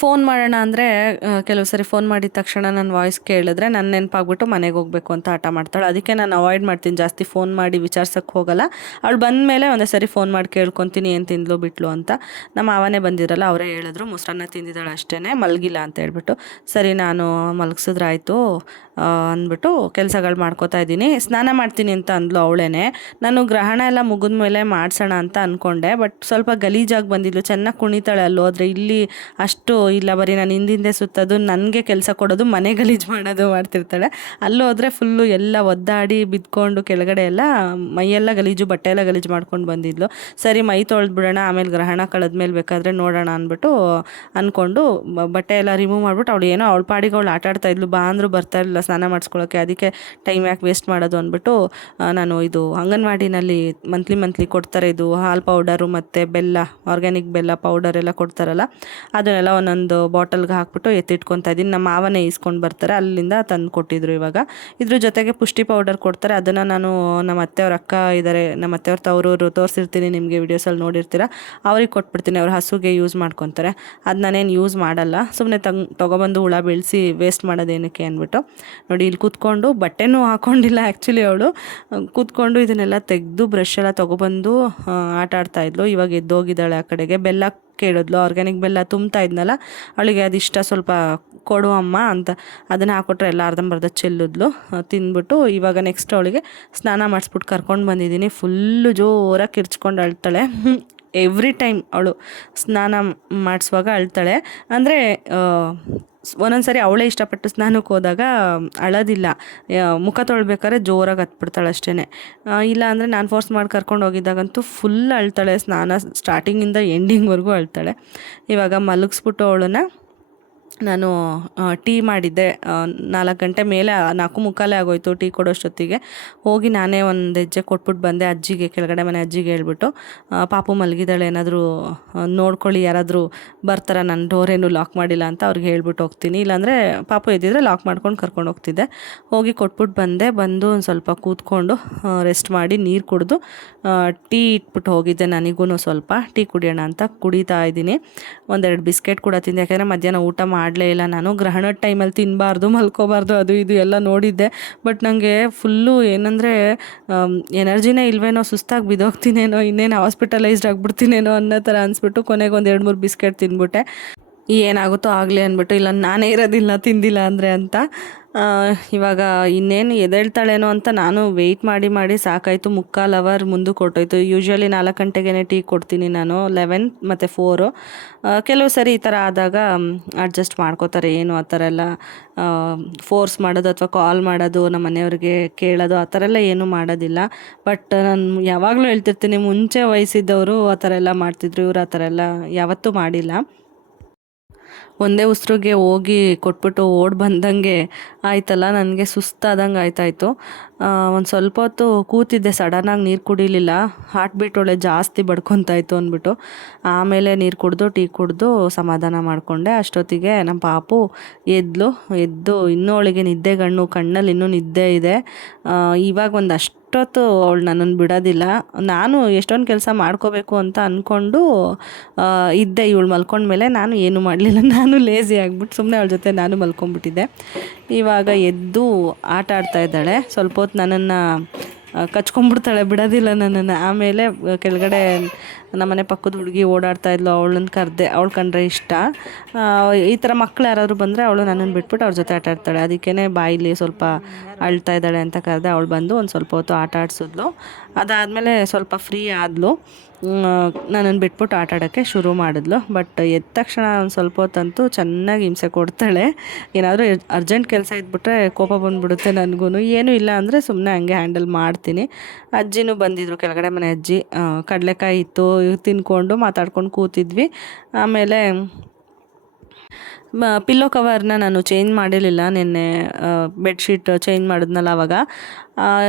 ಫೋನ್ ಮಾಡೋಣ ಅಂದರೆ ಕೆಲವು ಸರಿ ಫೋನ್ ಮಾಡಿದ ತಕ್ಷಣ ನನ್ನ ವಾಯ್ಸ್ ಕೇಳಿದ್ರೆ ನನ್ನ ನೆನಪಾಗ್ಬಿಟ್ಟು ಮನೆಗೆ ಹೋಗಬೇಕು ಅಂತ ಹಠ ಮಾಡ್ತಾಳೆ. ಅದಕ್ಕೆ ನಾನು ಅವಾಯ್ಡ್ ಮಾಡ್ತೀನಿ, ಜಾಸ್ತಿ ಫೋನ್ ಮಾಡಿ ವಿಚಾರ್ಸೋಕ್ಕೆ ಹೋಗಲ್ಲ. ಅವಳು ಬಂದ ಮೇಲೆ ಒಂದೇ ಸರಿ ಫೋನ್ ಮಾಡಿ ಕೇಳ್ಕೊತೀನಿ ಏನು ತಿಂದ್ಲು ಬಿಟ್ಲು ಅಂತ. ನಮ್ಮ ಮಾವನೇ ಬಂದಿರಲ್ಲ, ಅವರೇ ಹೇಳಿದ್ರು ಮೊಸರನ್ನ ತಿಂದಿದ್ದಾಳೆ ಅಷ್ಟೇ, ಮಲಗಿಲ್ಲ ಅಂತ ಹೇಳ್ಬಿಟ್ಟು. ಸರಿ ನಾನು ಮಲಗಿಸಿದ್ರಾಯ್ತು ಅಂದ್ಬಿಟ್ಟು ಕೆಲಸಗಳು ಮಾಡ್ಕೋತಾ ಇದ್ದೀನಿ. ಸ್ನಾನ ಮಾಡ್ತೀನಿ ಅಂತ ಅಂದ್ಲು ಅವಳೇನೆ. ನಾನು ಗ್ರಹಣ ಎಲ್ಲ ಮುಗಿದ ಮೇಲೆ ಮಾಡಿಸೋಣ ಅಂತ ಅಂದ್ಕೊಂಡೆ, ಬಟ್ ಸ್ವಲ್ಪ ಗಲೀಜಾಗಿ ಬಂದಿದ್ಲು. ಚೆನ್ನಾಗಿ ಕುಣಿತಾಳೆ ಅಲ್ಲೋದ್ರೆ, ಇಲ್ಲಿ ಅಷ್ಟು ಇಲ್ಲ ಬರೀ ನಾನು ಹಿಂದಿಂದೆ ಸುತ್ತೋದು, ನನಗೆ ಕೆಲಸ ಕೊಡೋದು, ಮನೆ ಗಲೀಜು ಮಾಡೋದು ಮಾಡ್ತಿರ್ತಾಳೆ. ಅಲ್ಲಿ ಹೋದರೆ ಫುಲ್ಲು ಎಲ್ಲ ಒದ್ದಾಡಿ ಬಿದ್ಕೊಂಡು ಕೆಳಗಡೆ ಎಲ್ಲ ಮೈಯೆಲ್ಲ ಗಲೀಜು, ಬಟ್ಟೆ ಎಲ್ಲ ಗಲೀಜು ಮಾಡ್ಕೊಂಡು ಬಂದಿದ್ಲು. ಸರಿ ಮೈ ತೊಳೆದು ಬಿಡೋಣ, ಆಮೇಲೆ ಗ್ರಹಣ ಕಳೆದ್ಮೇಲೆ ಬೇಕಾದರೆ ನೋಡೋಣ ಅಂದ್ಬಿಟ್ಟು ಅಂದ್ಕೊಂಡು ಬಟ್ಟೆ ಎಲ್ಲ ರಿಮೂವ್ ಮಾಡಿಬಿಟ್ಟು ಅವಳು ಏನೋ ಅವಳ ಪಾಡಿಗೆ ಅವಳು ಆಟ ಆಡ್ತಾಯಿದ್ಲು. ಬಾ ಅಂದರೂ ಬರ್ತಾ ಇರಲಿಲ್ಲ ಸ್ನಾನ ಮಾಡಿಸ್ಕೊಳ್ಳೋಕ್ಕೆ. ಅದಕ್ಕೆ ಟೈಮ್ ಯಾಕೆ ವೇಸ್ಟ್ ಮಾಡೋದು ಅಂದ್ಬಿಟ್ಟು ನಾನು ಇದು ಅಂಗನವಾಡಿನಲ್ಲಿ ಮಂತ್ಲಿ ಕೊಡ್ತಾರೆ, ಇದು ಹಾಲು ಪೌಡರು ಮತ್ತು ಬೆಲ್ಲ, ಆರ್ಗ್ಯಾನಿಕ್ ಬೆಲ್ಲ ಪೌಡರ್ ಎಲ್ಲ ಕೊಡ್ತಾರಲ್ಲ, ಅದನ್ನೆಲ್ಲ ಒಂದೊಂದು ಬಾಟಲ್ಗೆ ಹಾಕ್ಬಿಟ್ಟು ಎತ್ತಿಟ್ಕೊತಾ ಇದ್ದೀನಿ. ನಮ್ಮ ಮಾವನೇ ಈಸ್ಕೊಂಡು ಬರ್ತಾರೆ, ಅಲ್ಲಿಂದ ತಂದು ಕೊಟ್ಟಿದ್ರು. ಇವಾಗ ಇದ್ರ ಜೊತೆಗೆ ಪುಷ್ಟಿ ಪೌಡರ್ ಕೊಡ್ತಾರೆ, ಅದನ್ನು ನಾನು ನಮ್ಮ ಅತ್ತೆಯವ್ರ ಅಕ್ಕ ಇದ್ದಾರೆ, ನಮ್ಮ ಅತ್ತೆಯವ್ರ ತವರೂರು ತೋರಿಸಿರ್ತೀನಿ ನಿಮಗೆ ವಿಡಿಯೋಸಲ್ಲಿ ನೋಡಿರ್ತೀರ, ಅವ್ರಿಗೆ ಕೊಟ್ಬಿಡ್ತೀನಿ. ಅವ್ರು ಹಸುಗೆ ಯೂಸ್ ಮಾಡ್ಕೊತಾರೆ. ಅದು ನಾನೇನು ಯೂಸ್ ಮಾಡಲ್ಲ, ಸುಮ್ಮನೆ ತೊಗೊಬಂದು ಹುಳ ಬೀಳಿಸಿ ವೇಸ್ಟ್ ಮಾಡೋದೇನಕ್ಕೆ ಅಂದ್ಬಿಟ್ಟು. ನೋಡಿ ಇಲ್ಲಿ ಕೂತ್ಕೊಂಡು ಬಟ್ಟೆನೂ ಹಾಕ್ಕೊಂಡಿಲ್ಲ ಆ್ಯಕ್ಚುಲಿ ಅವಳು, ಕೂತ್ಕೊಂಡು ಇದನ್ನೆಲ್ಲ ತೆಗೆದು ಬ್ರಷ್ ಎಲ್ಲ ತೊಗೊಬಂದು ಆಟ ಆಡ್ತಾಯಿದ್ಲು. ಇವಾಗ ಎದ್ದೋಗಿದ್ದಾಳೆ ಆ ಕಡೆಗೆ. ಬೆಲ್ಲ ಕೇಳಿದ್ಲು, ಆರ್ಗ್ಯಾನಿಕ್ ಬೆಲ್ಲ ತುಂಬ್ತಾ ಇದ್ನಲ್ಲ ಅವಳಿಗೆ ಅದಿಷ್ಟ, ಸ್ವಲ್ಪ ಕೊಡು ಅಮ್ಮ ಅಂತ ಅದನ್ನು ಹಾಕ್ಕೊಟ್ರೆ ಎಲ್ಲ ಅರ್ಧಂಬರ್ಧ ಚೆಲ್ಲಿದ್ಲು. ತಿಂದ್ಬಿಟ್ಟು ಇವಾಗ ನೆಕ್ಸ್ಟ್ ಅವಳಿಗೆ ಸ್ನಾನ ಮಾಡಿಸ್ಬಿಟ್ಟು ಕರ್ಕೊಂಡು ಬಂದಿದ್ದೀನಿ. ಫುಲ್ಲು ಜೋರಾಗಿ ಕಿರ್ಚ್ಕೊಂಡು ಅಳ್ತಾಳೆ. ಎವ್ರಿ ಟೈಮ್ ಅವಳು ಸ್ನಾನ ಮಾಡಿಸುವಾಗ ಅಳ್ತಾಳೆ. ಅಂದರೆ ಒಂದೊಂದು ಸರಿ ಅವಳೇ ಇಷ್ಟಪಟ್ಟು ಸ್ನಾನಕ್ಕೆ ಹೋದಾಗ ಅಳೋದಿಲ್ಲ, ಮುಖ ತೊಳ್ಬೇಕಾದ್ರೆ ಜೋರಾಗಿ ಹತ್ಬಿಡ್ತಾಳೆ ಅಷ್ಟೇ. ಇಲ್ಲ ಅಂದರೆ ನಾನು ಫೋರ್ಸ್ ಮಾಡಿ ಕರ್ಕೊಂಡು ಹೋಗಿದ್ದಾಗಂತೂ ಫುಲ್ ಅಳ್ತಾಳೆ. ಸ್ನಾನ ಸ್ಟಾರ್ಟಿಂಗಿಂದ ಎಂಡಿಂಗ್ವರೆಗೂ ಅಳ್ತಾಳೆ. ಇವಾಗ ಮಲಗಿಸ್ಬಿಟ್ಟು ಅವಳನ್ನು ನಾನು ಟೀ ಮಾಡಿದ್ದೆ. 4 ಗಂಟೆ ಮೇಲೆ, 4:45 ಆಗೋಯ್ತು ಟೀ ಕೊಡೋಷ್ಟೊತ್ತಿಗೆ. ಹೋಗಿ ನಾನೇ ಒಂದು ಹೆಜ್ಜೆ ಕೊಟ್ಬಿಟ್ಟು ಬಂದೆ ಅಜ್ಜಿಗೆ, ಕೆಳಗಡೆ ಮನೆ ಅಜ್ಜಿಗೆ ಹೇಳ್ಬಿಟ್ಟು, ಪಾಪು ಮಲಗಿದ್ದಾಳೆ, ಏನಾದರೂ ನೋಡ್ಕೊಳ್ಳಿ, ಯಾರಾದರೂ ಬರ್ತಾರ, ನನ್ನ ಡೋರೇನು ಲಾಕ್ ಮಾಡಿಲ್ಲ ಅಂತ ಅವ್ರಿಗೆ ಹೇಳ್ಬಿಟ್ಟು ಹೋಗ್ತೀನಿ. ಇಲ್ಲಾಂದರೆ ಪಾಪು ಎದ್ದಿದ್ರೆ ಲಾಕ್ ಮಾಡ್ಕೊಂಡು ಕರ್ಕೊಂಡು ಹೋಗ್ತಿದ್ದೆ. ಹೋಗಿ ಕೊಟ್ಬಿಟ್ಟು ಬಂದೆ. ಬಂದು ಒಂದು ಸ್ವಲ್ಪ ಕೂತ್ಕೊಂಡು ರೆಸ್ಟ್ ಮಾಡಿ ನೀರು ಕುಡಿದು ಟೀ ಇಟ್ಬಿಟ್ಟು ಹೋಗಿದ್ದೆ. ನನಗೂ ಸ್ವಲ್ಪ ಟೀ ಕುಡಿಯೋಣ ಅಂತ ಕುಡಿತಾ ಇದ್ದೀನಿ. 1-2 ಬಿಸ್ಕೆಟ್ ಕೂಡ ತಿಂದೆ, ಯಾಕೆಂದರೆ ಮಧ್ಯಾಹ್ನ ಊಟ ಮಾಡಲೇ ಇಲ್ಲ ನಾನು. ಗ್ರಹಣದ ಟೈಮಲ್ಲಿ ತಿನ್ನಬಾರ್ದು, ಮಲ್ಕೋಬಾರ್ದು, ಅದು ಇದು ಎಲ್ಲ ನೋಡಿದ್ದೆ. ಬಟ್ ನನಗೆ ಫುಲ್ಲು ಏನಂದರೆ ಎನರ್ಜಿನೇ ಇಲ್ವೇನೋ, ಸುಸ್ತಾಗಿ ಬಿದ್ದೋಗ್ತೀನೇನೋ, ಇನ್ನೇನು ಹಾಸ್ಪಿಟಲೈಸ್ಡ್ ಆಗಿಬಿಡ್ತೀನೇನೋ ಅನ್ನೋ ಥರ ಅನಿಸ್ಬಿಟ್ಟು ಕೊನೆಗೆ 1-2-3 ಬಿಸ್ಕೆಟ್ ತಿಂದ್ಬಿಟ್ಟೆ. ಏನಾಗುತ್ತೋ ಆಗಲಿ ಅಂದ್ಬಿಟ್ಟು, ಇಲ್ಲ ನಾನೇ ಇರೋದಿಲ್ಲ ತಿಂದಿಲ್ಲ ಅಂದರೆ ಅಂತ. ಇವಾಗ ಇನ್ನೇನು ಎದ್ದೇಳ್ತಾಳೇನೋ ಅಂತ ನಾನು ವೆಯ್ಟ್ ಮಾಡಿ ಸಾಕಾಯಿತು. 3/4 ಅವರ್ ಮುಂದಕ್ಕೆ ಹೊರಟೋಯ್ತು. ಯೂಶ್ವಲಿ 4 ಗಂಟೆಗೇ ಟೀ ಕೊಡ್ತೀನಿ ನಾನು, 11 ಮತ್ತು 4. ಕೆಲವು ಸರಿ ಈ ಥರ ಆದಾಗ ಅಡ್ಜಸ್ಟ್ ಮಾಡ್ಕೋತಾರೆ, ಏನು ಆ ಥರ ಎಲ್ಲ ಫೋರ್ಸ್ ಮಾಡೋದು ಅಥವಾ ಕಾಲ್ ಮಾಡೋದು, ನಮ್ಮ ಮನೆಯವ್ರಿಗೆ ಕೇಳೋದು ಆ ಥರ ಎಲ್ಲ ಏನೂ ಮಾಡೋದಿಲ್ಲ. ಬಟ್ ನಾನು ಯಾವಾಗಲೂ ಹೇಳ್ತಿರ್ತೀನಿ, ಮುಂಚೆ ವಯಸ್ಸಿದ್ದವರು ಆ ಥರ ಎಲ್ಲ ಮಾಡ್ತಿದ್ರು, ಇವರು ಆ ಥರ ಎಲ್ಲ ಯಾವತ್ತೂ ಮಾಡಿಲ್ಲ. ಒಂದೇ ಉಸಿರಿಗೆ ಹೋಗಿ ಕೊಟ್ಬಿಟ್ಟು ಓಡಿ ಬಂದಂಗೆ ಆಯ್ತಲ್ಲ, ನನಗೆ ಸುಸ್ತಾದಂಗೆ ಆಯ್ತಾಯಿತು. ಒಂದು ಸ್ವಲ್ಪ ಹೊತ್ತು ಕೂತಿದ್ದೆ, ಸಡನ್ನಾಗಿ ನೀರು ಕುಡಿಲಿಲ್ಲ, ಹಾರ್ಟ್ ಬೀಟ್ ಒಳ್ಳೆ ಜಾಸ್ತಿ ಬಡ್ಕೊತಾಯಿತ್ತು ಅಂದ್ಬಿಟ್ಟು. ಆಮೇಲೆ ನೀರು ಕುಡಿದು ಟೀ ಕುಡಿದು ಸಮಾಧಾನ ಮಾಡಿಕೊಂಡೆ. ಅಷ್ಟೊತ್ತಿಗೆ ನಮ್ಮ ಪಾಪು ಎದ್ದು ಇನ್ನೂ ಅವಳಿಗೆ ನಿದ್ದೆಗಣ್ಣು, ಕಣ್ಣಲ್ಲಿ ಇನ್ನೂ ನಿದ್ದೆ ಇದೆ. ಇವಾಗ ಒಂದಷ್ಟೊತ್ತು ಅವಳು ನನ್ನನ್ನು ಬಿಡೋದಿಲ್ಲ. ನಾನು ಎಷ್ಟೊಂದು ಕೆಲಸ ಮಾಡ್ಕೋಬೇಕು ಅಂತ ಅಂದ್ಕೊಂಡು ಇದ್ದೆ. ಇವಳು ಮಲ್ಕೊಂಡ್ಮೇಲೆ ನಾನು ಏನೂ ಮಾಡಲಿಲ್ಲ, ನಾನು ಲೇಸಿ ಆಗಿಬಿಟ್ಟು ಸುಮ್ಮನೆ ಅವಳ ಜೊತೆ ನಾನು ಮಲ್ಕೊಂಡ್ಬಿಟ್ಟಿದ್ದೆ. ಇವಾಗ ಎದ್ದು ಆಟ ಆಡ್ತಾ ಇದ್ದಾಳೆ. ಸ್ವಲ್ಪ ಹೊತ್ತು ನನ್ನನ್ನು ಕಚ್ಕೊಂಡ್ಬಿಡ್ತಾಳೆ, ಬಿಡೋದಿಲ್ಲ ನನ್ನನ್ನು. ಆಮೇಲೆ ಕೆಳಗಡೆ ನಮ್ಮನೆ ಪಕ್ಕದ ಹುಡುಗಿ ಓಡಾಡ್ತಾಯಿದ್ಲು, ಅವಳನ್ನ ಕರೆದೆ. ಅವಳು ಕಂಡ್ರೆ ಇಷ್ಟ. ಈ ಥರ ಮಕ್ಳು ಯಾರಾದರೂ ಬಂದರೆ ಅವಳು ನನ್ನನ್ನು ಬಿಟ್ಬಿಟ್ಟು ಅವ್ರ ಜೊತೆ ಆಟ ಆಡ್ತಾಳೆ. ಅದಕ್ಕೇ ಬಾಯಿಲಿ ಸ್ವಲ್ಪ ಅಳ್ತಾ ಇದ್ದಾಳೆ ಅಂತ ಕರೆದೆ. ಅವಳು ಬಂದು ಒಂದು ಸ್ವಲ್ಪ ಹೊತ್ತು ಆಟ ಆಡಿಸಿದ್ಲು. ಅದಾದಮೇಲೆ ಸ್ವಲ್ಪ ಫ್ರೀ ಆದಳು, ನನ್ನನ್ನು ಬಿಟ್ಬಿಟ್ಟು ಆಟ ಆಡೋಕ್ಕೆ ಶುರು ಮಾಡಿದ್ಲು. ಬಟ್ ಎದ್ದ ತಕ್ಷಣ ಒಂದು ಸ್ವಲ್ಪ ಹೊತ್ತಂತೂ ಚೆನ್ನಾಗಿ ಹಿಂಸೆ ಕೊಡ್ತಾಳೆ. ಏನಾದರೂ ಅರ್ಜೆಂಟ್ ಕೆಲಸ ಇದ್ಬಿಟ್ರೆ ಕೋಪ ಬಂದುಬಿಡುತ್ತೆ ನನಗೂ. ಏನೂ ಇಲ್ಲ ಅಂದರೆ ಸುಮ್ಮನೆ ಹಂಗೆ ಹ್ಯಾಂಡಲ್ ಮಾಡ್ತೀನಿ. ಅಜ್ಜಿನೂ ಬಂದಿದ್ದರು, ಕೆಳಗಡೆ ಮನೆ ಅಜ್ಜಿ. ಕಡಲೆಕಾಯಿ ಇತ್ತು, ತಿನ್ಕೊಂಡು ಮಾತಾಡ್ಕೊಂಡು ಕೂತಿದ್ವಿ. ಆಮೇಲೆ ಪಿಲ್ಲೋ ಕವರ್ನ ನಾನು ಚೇಂಜ್ ಮಾಡಿರಲಿಲ್ಲ ನಿನ್ನೆ, ಬೆಡ್ಶೀಟ್ ಚೇಂಜ್ ಮಾಡಿದ್ನಲ್ಲ ಆವಾಗ.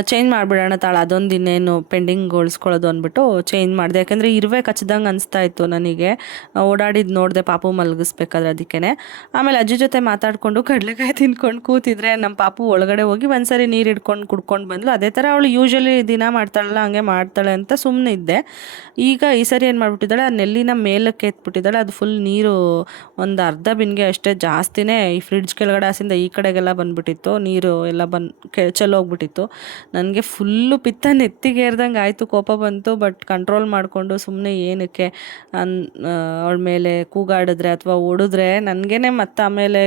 ಚೇಂಜ್ ಮಾಡಿಬಿಡೋಣ ತಾಳ, ಅದೊಂದು ಇನ್ನೇನು ಪೆಂಡಿಂಗ್ಗೊಳಿಸ್ಕೊಳ್ಳೋದು ಅಂದ್ಬಿಟ್ಟು ಚೇಂಜ್ ಮಾಡಿದೆ. ಯಾಕೆಂದರೆ ಇರುವೆ ಕಚ್ಚಿದಂಗೆ ಅನಿಸ್ತಾ ಇತ್ತು ನನಗೆ, ಓಡಾಡಿದ್ದು ನೋಡಿದೆ ಪಾಪು ಮಲಗಿಸ್ಬೇಕಾದ್ರೆ, ಅದಕ್ಕೇ. ಆಮೇಲೆ ಅಜ್ಜಿ ಜೊತೆ ಮಾತಾಡಿಕೊಂಡು ಕಡಲೆಕಾಯಿ ತಿನ್ಕೊಂಡು ಕೂತಿದ್ರೆ ನಮ್ಮ ಪಾಪು ಒಳಗಡೆ ಹೋಗಿ ಒಂದ್ಸರಿ ನೀರು ಹಿಡ್ಕೊಂಡು ಕುಡ್ಕೊಂಡು ಬಂದ್ಲು. ಅದೇ ಥರ ಅವಳು ಯೂಶ್ವಲಿ ದಿನ ಮಾಡ್ತಾಳಲ್ಲ, ಹಂಗೆ ಮಾಡ್ತಾಳೆ ಅಂತ ಸುಮ್ಮನೆ ಇದ್ದೆ. ಈಗ ಈ ಸರಿ ಏನು ಮಾಡಿಬಿಟ್ಟಿದ್ದಾಳೆ, ಆ ನೆಲ್ಲಿನ ಮೇಲಕ್ಕೆ ಎತ್ಬಿಟ್ಟಿದ್ದಾಳೆ. ಅದು ಫುಲ್ ನೀರು ಒಂದು ಅರ್ಧ ಬಿನ್ಗೆ ಅಷ್ಟೇ, ಜಾಸ್ತಿನೇ ಈ ಫ್ರಿಡ್ಜ್ ಕೆಳಗಡೆ ಹಸಿಂದ ಈ ಕಡೆಗೆಲ್ಲ ಬಂದುಬಿಟ್ಟಿತ್ತು, ನೀರು ಎಲ್ಲ ಚೆಲ್ಲೋಗ್ಬಿಟ್ಟಿತ್ತು. ನನಗೆ ಫುಲ್ಲು ಪಿತ್ತ ನೆತ್ತಿಗೆ ಏರ್ದಂಗೆ ಆಯಿತು, ಕೋಪ ಬಂತು. ಬಟ್ ಕಂಟ್ರೋಲ್ ಮಾಡಿಕೊಂಡು ಸುಮ್ಮನೆ ಏನಕ್ಕೆ ಅವಳ ಮೇಲೆ ಕೂಗಾಡಿದ್ರೆ ಅಥವಾ ಹೊಡಿದ್ರೆ ನನಗೇ ಮತ್ತೆ ಆಮೇಲೆ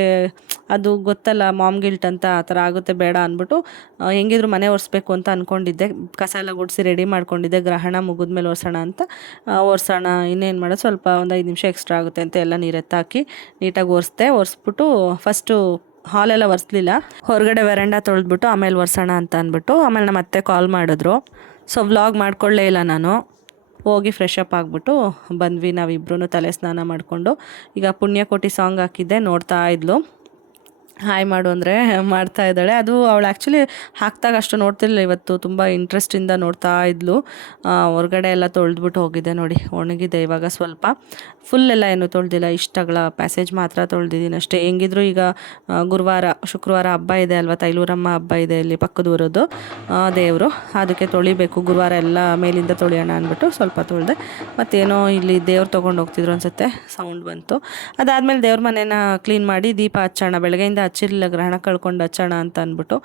ಅದು ಗೊತ್ತಲ್ಲ ಮಾಮ್ ಗಿಲ್ಟ್ ಅಂತ ಆ ಥರ ಆಗುತ್ತೆ ಬೇಡ ಅಂದ್ಬಿಟ್ಟು ಹೆಂಗಿದ್ರು ಮನೆ ಒರೆಸ್ಬೇಕು ಅಂತ ಅಂದ್ಕೊಂಡಿದ್ದೆ. ಕಸ ಎಲ್ಲ ಗುಡಿಸಿ ರೆಡಿ ಮಾಡ್ಕೊಂಡಿದ್ದೆ, ಗ್ರಹಣ ಮುಗಿದ್ಮೇಲೆ ಒರೆಸೋಣ ಅಂತ. ಒರೆಸೋಣ ಇನ್ನೇನು ಮಾಡೋದು, ಸ್ವಲ್ಪ ಒಂದು 5 ನಿಮಿಷ ಎಕ್ಸ್ಟ್ರಾ ಆಗುತ್ತೆ ಅಂತ ಎಲ್ಲ ನೀರೆತ್ತಾಕಿ ನೀಟಾಗಿ ಒರೆಸ್ಬಿಟ್ಟು ಫಸ್ಟು ಹಾಲೆಲ್ಲ ಒರೆಸ್ಲಿಲ್ಲ, ಹೊರಗಡೆ ವೆರಂಡ ತೊಳೆದ್ಬಿಟ್ಟು ಆಮೇಲೆ ಒರೆಸೋಣ ಅಂತ ಅಂದ್ಬಿಟ್ಟು ಆಮೇಲೆ ನಮ್ಮ ಅತ್ತೆ ಕಾಲ್ ಮಾಡಿದ್ರು. ಸೊ ವ್ಲಾಗ್ ಮಾಡ್ಕೊಳ್ಳೇ ಇಲ್ಲ ನಾನು. ಹೋಗಿ ಫ್ರೆಶ್ ಅಪ್ ಆಗಿಬಿಟ್ಟು ಬಂದ್ವಿ ನಾವಿಬ್ರು ತಲೆ ಸ್ನಾನ ಮಾಡಿಕೊಂಡು. ಈಗ ಪುಣ್ಯಕೋಟಿ ಸಾಂಗ್ ಹಾಕಿದ್ದೆ, ನೋಡ್ತಾ ಇದ್ಲು. ಹಾಯ್ ಮಾಡು ಅಂದರೆ ಮಾಡ್ತಾ ಇದ್ದಾಳೆ. ಅದು ಅವಳು ಆ್ಯಕ್ಚುಲಿ ಹಾಕ್ದಾಗ ಅಷ್ಟು ನೋಡ್ತಿರ್ಲಿಲ್ಲ, ಇವತ್ತು ತುಂಬ ಇಂಟ್ರೆಸ್ಟಿಂದ ನೋಡ್ತಾ ಇದ್ಲು. ಹೊರಗಡೆ ಎಲ್ಲ ತೊಳೆದ್ಬಿಟ್ಟು ಹೋಗಿದ್ದೆ ನೋಡಿ, ಒಣಗಿದೆ ಇವಾಗ ಸ್ವಲ್ಪ. ಫುಲ್ ಎಲ್ಲ ಏನು ತೊಳೆದಿಲ್ಲ, ಇಷ್ಟಗಳ ಪ್ಯಾಸೇಜ್ ಮಾತ್ರ ತೊಳೆದಿದ್ದೀನಿ ಅಷ್ಟೇ. ಹೆಂಗಿದ್ರು ಈಗ ಶುಕ್ರವಾರ ಹಬ್ಬ ಇದೆ ಅಲ್ವಾ, ತೈಲೂರಮ್ಮ ಹಬ್ಬ ಇದೆ ಇಲ್ಲಿ ಪಕ್ಕದ ಊರದ್ದು ದೇವರು, ಅದಕ್ಕೆ ತೊಳಿಬೇಕು. ಗುರುವಾರ ಎಲ್ಲ ಮೇಲಿಂದ ತೊಳೆಯೋಣ ಅಂದ್ಬಿಟ್ಟು ಸ್ವಲ್ಪ ತೊಳೆದೆ. ಮತ್ತೇನೋ ಇಲ್ಲಿ ದೇವ್ರು ತೊಗೊಂಡು ಹೋಗ್ತಿದ್ರು ಅನ್ಸುತ್ತೆ, ಸೌಂಡ್ ಬಂತು. ಅದಾದಮೇಲೆ ದೇವ್ರ ಮನೇನ ಕ್ಲೀನ್ ಮಾಡಿ ದೀಪ ಹಚ್ಚೋಣ, ಬೆಳಗ್ಗೆಯಿಂದ ಹಚ್ಚಿರಲಿಲ್ಲ, ಗ್ರಹಣ ಕಳ್ಕೊಂಡು ಹಚ್ಚೋಣ ಅಂತ ಅಂದ್ಬಿಟ್ಟು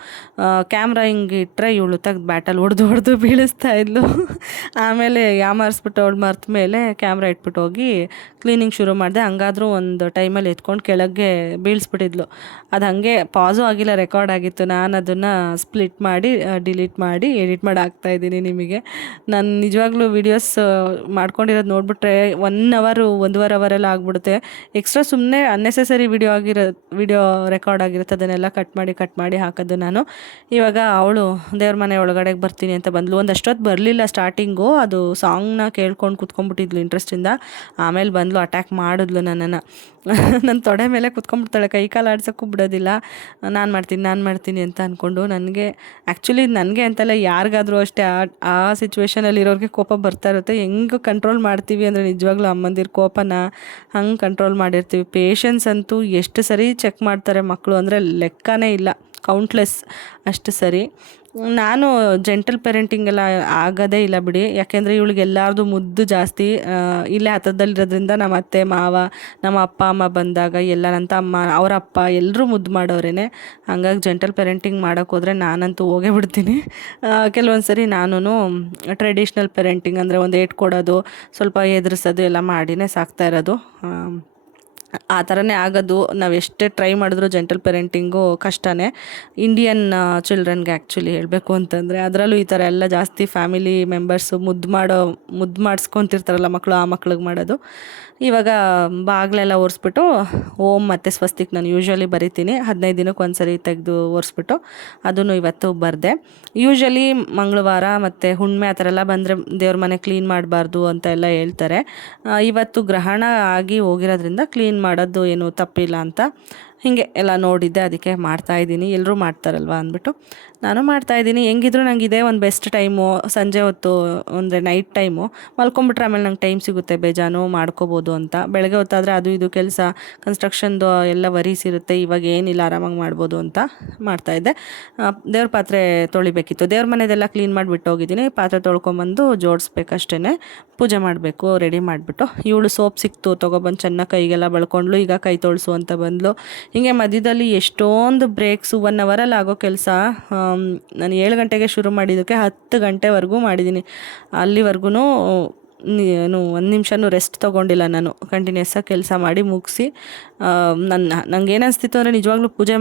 ಕ್ಯಾಮ್ರಾ ಹಿಂಗೆ ಇಟ್ಟರೆ ಇವಳು ತೆಗ್ದು ಬ್ಯಾಟಲ್ಲಿ ಹೊಡೆದು ಬೀಳಿಸ್ತಾ ಇದ್ಲು. ಆಮೇಲೆ ಯಾಮಾರಿಸ್ಬಿಟ್ಟು ಅವಳು ಮರ್ತ ಮೇಲೆ ಕ್ಯಾಮ್ರಾ ಇಟ್ಬಿಟ್ಟು ಹೋಗಿ ಕ್ಲೀನಿಂಗ್ ಶುರು ಮಾಡಿದೆ. ಹಂಗಾದ್ರೂ ಒಂದು ಟೈಮಲ್ಲಿ ಎತ್ಕೊಂಡು ಕೆಳಗೆ ಬೀಳಿಸ್ಬಿಟ್ಟಿದ್ಲು. ಅದು ಹಾಗೆ ಪಾಸು ಆಗಿಲ್ಲ, ರೆಕಾರ್ಡ್ ಆಗಿತ್ತು. ನಾನು ಅದನ್ನು ಸ್ಪ್ಲಿಟ್ ಮಾಡಿ ಡಿಲೀಟ್ ಮಾಡಿ ಎಡಿಟ್ ಮಾಡಿ ಹಾಕ್ತಾಯಿದ್ದೀನಿ ನಿಮಗೆ. ನಾನು ನಿಜವಾಗ್ಲೂ ವೀಡಿಯೋಸ್ ಮಾಡ್ಕೊಂಡಿರೋದು ನೋಡಿಬಿಟ್ರೆ 1 ಅವರ್ 1.5 ಅವರೆಲ್ಲ ಆಗಿಬಿಡುತ್ತೆ. ಎಕ್ಸ್ಟ್ರಾ ಸುಮ್ಮನೆ ಅನ್ನೆಸೆಸರಿ ವಿಡಿಯೋ ರೆಕಾರ್ಡ್ ಆಗಿರುತ್ತೆ, ಅದನ್ನೆಲ್ಲ ಕಟ್ ಮಾಡಿ ಹಾಕೋದು ನಾನು. ಇವಾಗ ಅವಳು ದೇವ್ರ ಮನೆ ಒಳಗಡೆಗೆ ಬರ್ತೀನಿ ಅಂತ ಬಂದ್ಲು. ಒಂದಷ್ಟೊತ್ತು ಬರಲಿಲ್ಲ ಸ್ಟಾರ್ಟಿಂಗು, ಅದು ಸಾಂಗ್ನ ಕೇಳ್ಕೊಂಡು ಕುತ್ಕೊಂಡ್ಬಿಟ್ಟಿದ್ಲು ಇಂಟ್ರೆಸ್ಟಿಂದ. ಆಮೇಲೆ ಬಂದ್ಲು, ಅಟ್ಯಾಕ್ ಮಾಡಿದ್ಲು ನನ್ನನ್ನು. ನನ್ನ ತೊಡೆ ಮೇಲೆ ಕುತ್ಕೊಂಡ್ಬಿಡ್ತಾಳೆ, ಕೈ ಕಾಲು ಆಡ್ಸೋಕ್ಕೂ ಬಿಡೋದಿಲ್ಲ. ನಾನು ಮಾಡ್ತೀನಿ ಅಂತ ಅಂದ್ಕೊಂಡು. ಆ್ಯಕ್ಚುಲಿ ನನಗೆ ಅಂತಲ್ಲ, ಯಾರಿಗಾದರೂ ಅಷ್ಟೇ ಆ ಸಿಚುವೇಷನಲ್ಲಿ ಇರೋರಿಗೆ ಕೋಪ ಬರ್ತಾ ಇರುತ್ತೆ. ಹೆಂಗೆ ಕಂಟ್ರೋಲ್ ಮಾಡ್ತೀವಿ ಅಂದರೆ ನಿಜವಾಗ್ಲೂ ಅಮ್ಮಂದಿರ ಕೋಪನ ಹಂಗೆ ಕಂಟ್ರೋಲ್ ಮಾಡಿರ್ತೀವಿ. ಪೇಷನ್ಸ್ ಅಂತೂ ಎಷ್ಟು ಸರಿ ಚೆಕ್ ಮಾಡ್ತಾರೆ ಮಕ್ಕಳು ಅಂದರೆ ಲೆಕ್ಕನೇ ಇಲ್ಲ, ಕೌಂಟ್ಲೆಸ್ ಅಷ್ಟು ಸರಿ. ನಾನು ಜೆಂಟಲ್ ಪೇರೆಂಟಿಂಗ್ ಎಲ್ಲ ಆಗೋದೇ ಇಲ್ಲ ಬಿಡಿ, ಯಾಕೆಂದರೆ ಇವಳಿಗೆ ಎಲ್ಲರದು ಮುದ್ದು ಜಾಸ್ತಿ. ಇಲ್ಲೇ ಹತ್ರದಲ್ಲಿರೋದ್ರಿಂದ ನಮ್ಮ ಅತ್ತೆ ಮಾವ, ನಮ್ಮ ಅಪ್ಪ ಅಮ್ಮ ಬಂದಾಗ ಎಲ್ಲ ನನ್ನ ಅಮ್ಮ ಅವರ ಅಪ್ಪ ಎಲ್ಲರೂ ಮುದ್ದು ಮಾಡೋರೇನೆ. ಹಂಗಾಗಿ ಜೆಂಟಲ್ ಪೇರೆಂಟಿಂಗ್ ಮಾಡೋಕ್ಕೆ ಹೋದರೆ ನಾನಂತೂ ಹೋಗೇ ಬಿಡ್ತೀನಿ. ಕೆಲವೊಂದು ಸರಿ ನಾನು ಟ್ರೆಡಿಷ್ನಲ್ ಪೇರೆಂಟಿಂಗ್ ಅಂದರೆ ಒಂದು ಏಟ್ ಕೊಡೋದು, ಸ್ವಲ್ಪ ಎದುರಿಸೋದು ಎಲ್ಲ ಮಾಡಿನೇ ಸಾಕ್ತಾ ಇರೋದು. ಆ ಥರನೇ ಆಗೋದು. ನಾವು ಎಷ್ಟೇ ಟ್ರೈ ಮಾಡಿದ್ರು ಜೆಂಟಲ್ ಪೇರೆಂಟಿಂಗು ಕಷ್ಟನೇ. ಇಂಡಿಯನ್ ಚಿಲ್ಡ್ರನ್ಗೆ ಆ್ಯಕ್ಚುಲಿ ಹೇಳಬೇಕು ಅಂತಂದರೆ, ಅದರಲ್ಲೂ ಈ ಥರ ಎಲ್ಲ ಜಾಸ್ತಿ ಫ್ಯಾಮಿಲಿ ಮೆಂಬರ್ಸು ಮುದ್ದು ಮಾಡಿಸ್ಕೊತಿರ್ತಾರಲ್ಲ ಮಕ್ಕಳು, ಆ ಮಕ್ಳಿಗೆ ಮಾಡೋದು. ಇವಾಗ ಬಾಗಿಲೆಲ್ಲ ಒರೆಸ್ಬಿಟ್ಟು ಓಂ ಮತ್ತು ಸ್ವಸ್ತಿಕ್ ನಾನು ಯೂಶ್ವಲಿ ಬರಿತೀನಿ, 15 ದಿನಕ್ಕೆ ಒಂದು ಸರಿ ತೆಗೆದು ಒರೆಸ್ಬಿಟ್ಟು ಅದನ್ನು ಇವತ್ತು ಬರೆದೆ. ಯೂಶ್ವಲಿ ಮಂಗಳವಾರ ಮತ್ತು ಹುಣ್ಣಿಮೆ ಆ ಥರ ಎಲ್ಲ ಬಂದರೆ ದೇವ್ರ ಮನೆ ಕ್ಲೀನ್ ಮಾಡಬಾರ್ದು ಅಂತ ಎಲ್ಲ ಹೇಳ್ತಾರೆ. ಇವತ್ತು ಗ್ರಹಣ ಆಗಿ ಹೋಗಿರೋದ್ರಿಂದ ಕ್ಲೀನ್ ಮಾಡೋದು ಏನು ತಪ್ಪಿಲ್ಲ ಅಂತ ಹೀಗೆ ಎಲ್ಲ ನೋಡಿದ್ದೆ, ಅದಕ್ಕೆ ಮಾಡ್ತಾಯಿದ್ದೀನಿ. ಎಲ್ಲರೂ ಮಾಡ್ತಾರಲ್ವ ಅಂದ್ಬಿಟ್ಟು ನಾನು ಮಾಡ್ತಾಯಿದ್ದೀನಿ. ಹೆಂಗಿದ್ರು ನಂಗೆ ಇದೇ ಒಂದು ಬೆಸ್ಟ್ ಟೈಮು, ಸಂಜೆ ಹೊತ್ತು ಅಂದರೆ ನೈಟ್ ಟೈಮು ಮಲ್ಕೊಂಬಿಟ್ರೆ ಆಮೇಲೆ ನಂಗೆ ಟೈಮ್ ಸಿಗುತ್ತೆ, ಬೇಜಾನು ಮಾಡ್ಕೋಬೋದು ಅಂತ. ಬೆಳಗ್ಗೆ ಹೊತ್ತಾದರೆ ಅದು ಇದು ಕೆಲಸ, ಕನ್ಸ್ಟ್ರಕ್ಷನ್ದು ಎಲ್ಲ ವರೀಸ್ ಇರುತ್ತೆ, ಇವಾಗ ಏನಿಲ್ಲ ಆರಾಮಾಗಿ ಮಾಡ್ಬೋದು ಅಂತ ಮಾಡ್ತಾಯಿದ್ದೆ. ದೇವ್ರ ಪಾತ್ರೆ ತೊಳಿಬೇಕಿತ್ತು, ದೇವ್ರ ಮನೆದೆಲ್ಲ ಕ್ಲೀನ್ ಮಾಡಿಬಿಟ್ಟು ಹೋಗಿದ್ದೀನಿ. ಪಾತ್ರೆ ತೊಳ್ಕೊಂಬಂದು ಜೋಡಿಸ್ಬೇಕಷ್ಟೇ, ಪೂಜೆ ಮಾಡಬೇಕು ರೆಡಿ ಮಾಡಿಬಿಟ್ಟು. ಇವಳು ಸೋಪ್ ಸಿಕ್ತು ತೊಗೊಬಂದು ಚೆನ್ನಾಗಿ ಕೈಗೆಲ್ಲ ಬಳ್ಕೊಂಡ್ಲು. ಈಗ ಕೈ ತೊಳ್ಸು ಅಂತ ಬಂದ್ಲು. ಹೀಗೆ ಮಧ್ಯದಲ್ಲಿ ಎಷ್ಟೊಂದು ಬ್ರೇಕ್ಸು, 1 ಅವರಲ್ಲಿ ಆಗೋ ಕೆಲಸ ನಾನು 7 ಗಂಟೆಗೆ ಶುರು ಮಾಡಿದ್ದಕ್ಕೆ 10 ಗಂಟೆವರೆಗೂ ಮಾಡಿದ್ದೀನಿ. ಅಲ್ಲಿವರೆಗೂ ಒಂದು ನಿಮಿಷನೂ ರೆಸ್ಟ್ ತೊಗೊಂಡಿಲ್ಲ ನಾನು. ಕಂಟಿನ್ಯೂಸ್ಸಾಗಿ ಕೆಲಸ ಮಾಡಿ ಮುಗಿಸಿ ನಂಗೆ ಏನು ಅನಿಸ್ತಿತ್ತು ಅಂದರೆ ನಿಜವಾಗ್ಲೂ ಪೂಜೆ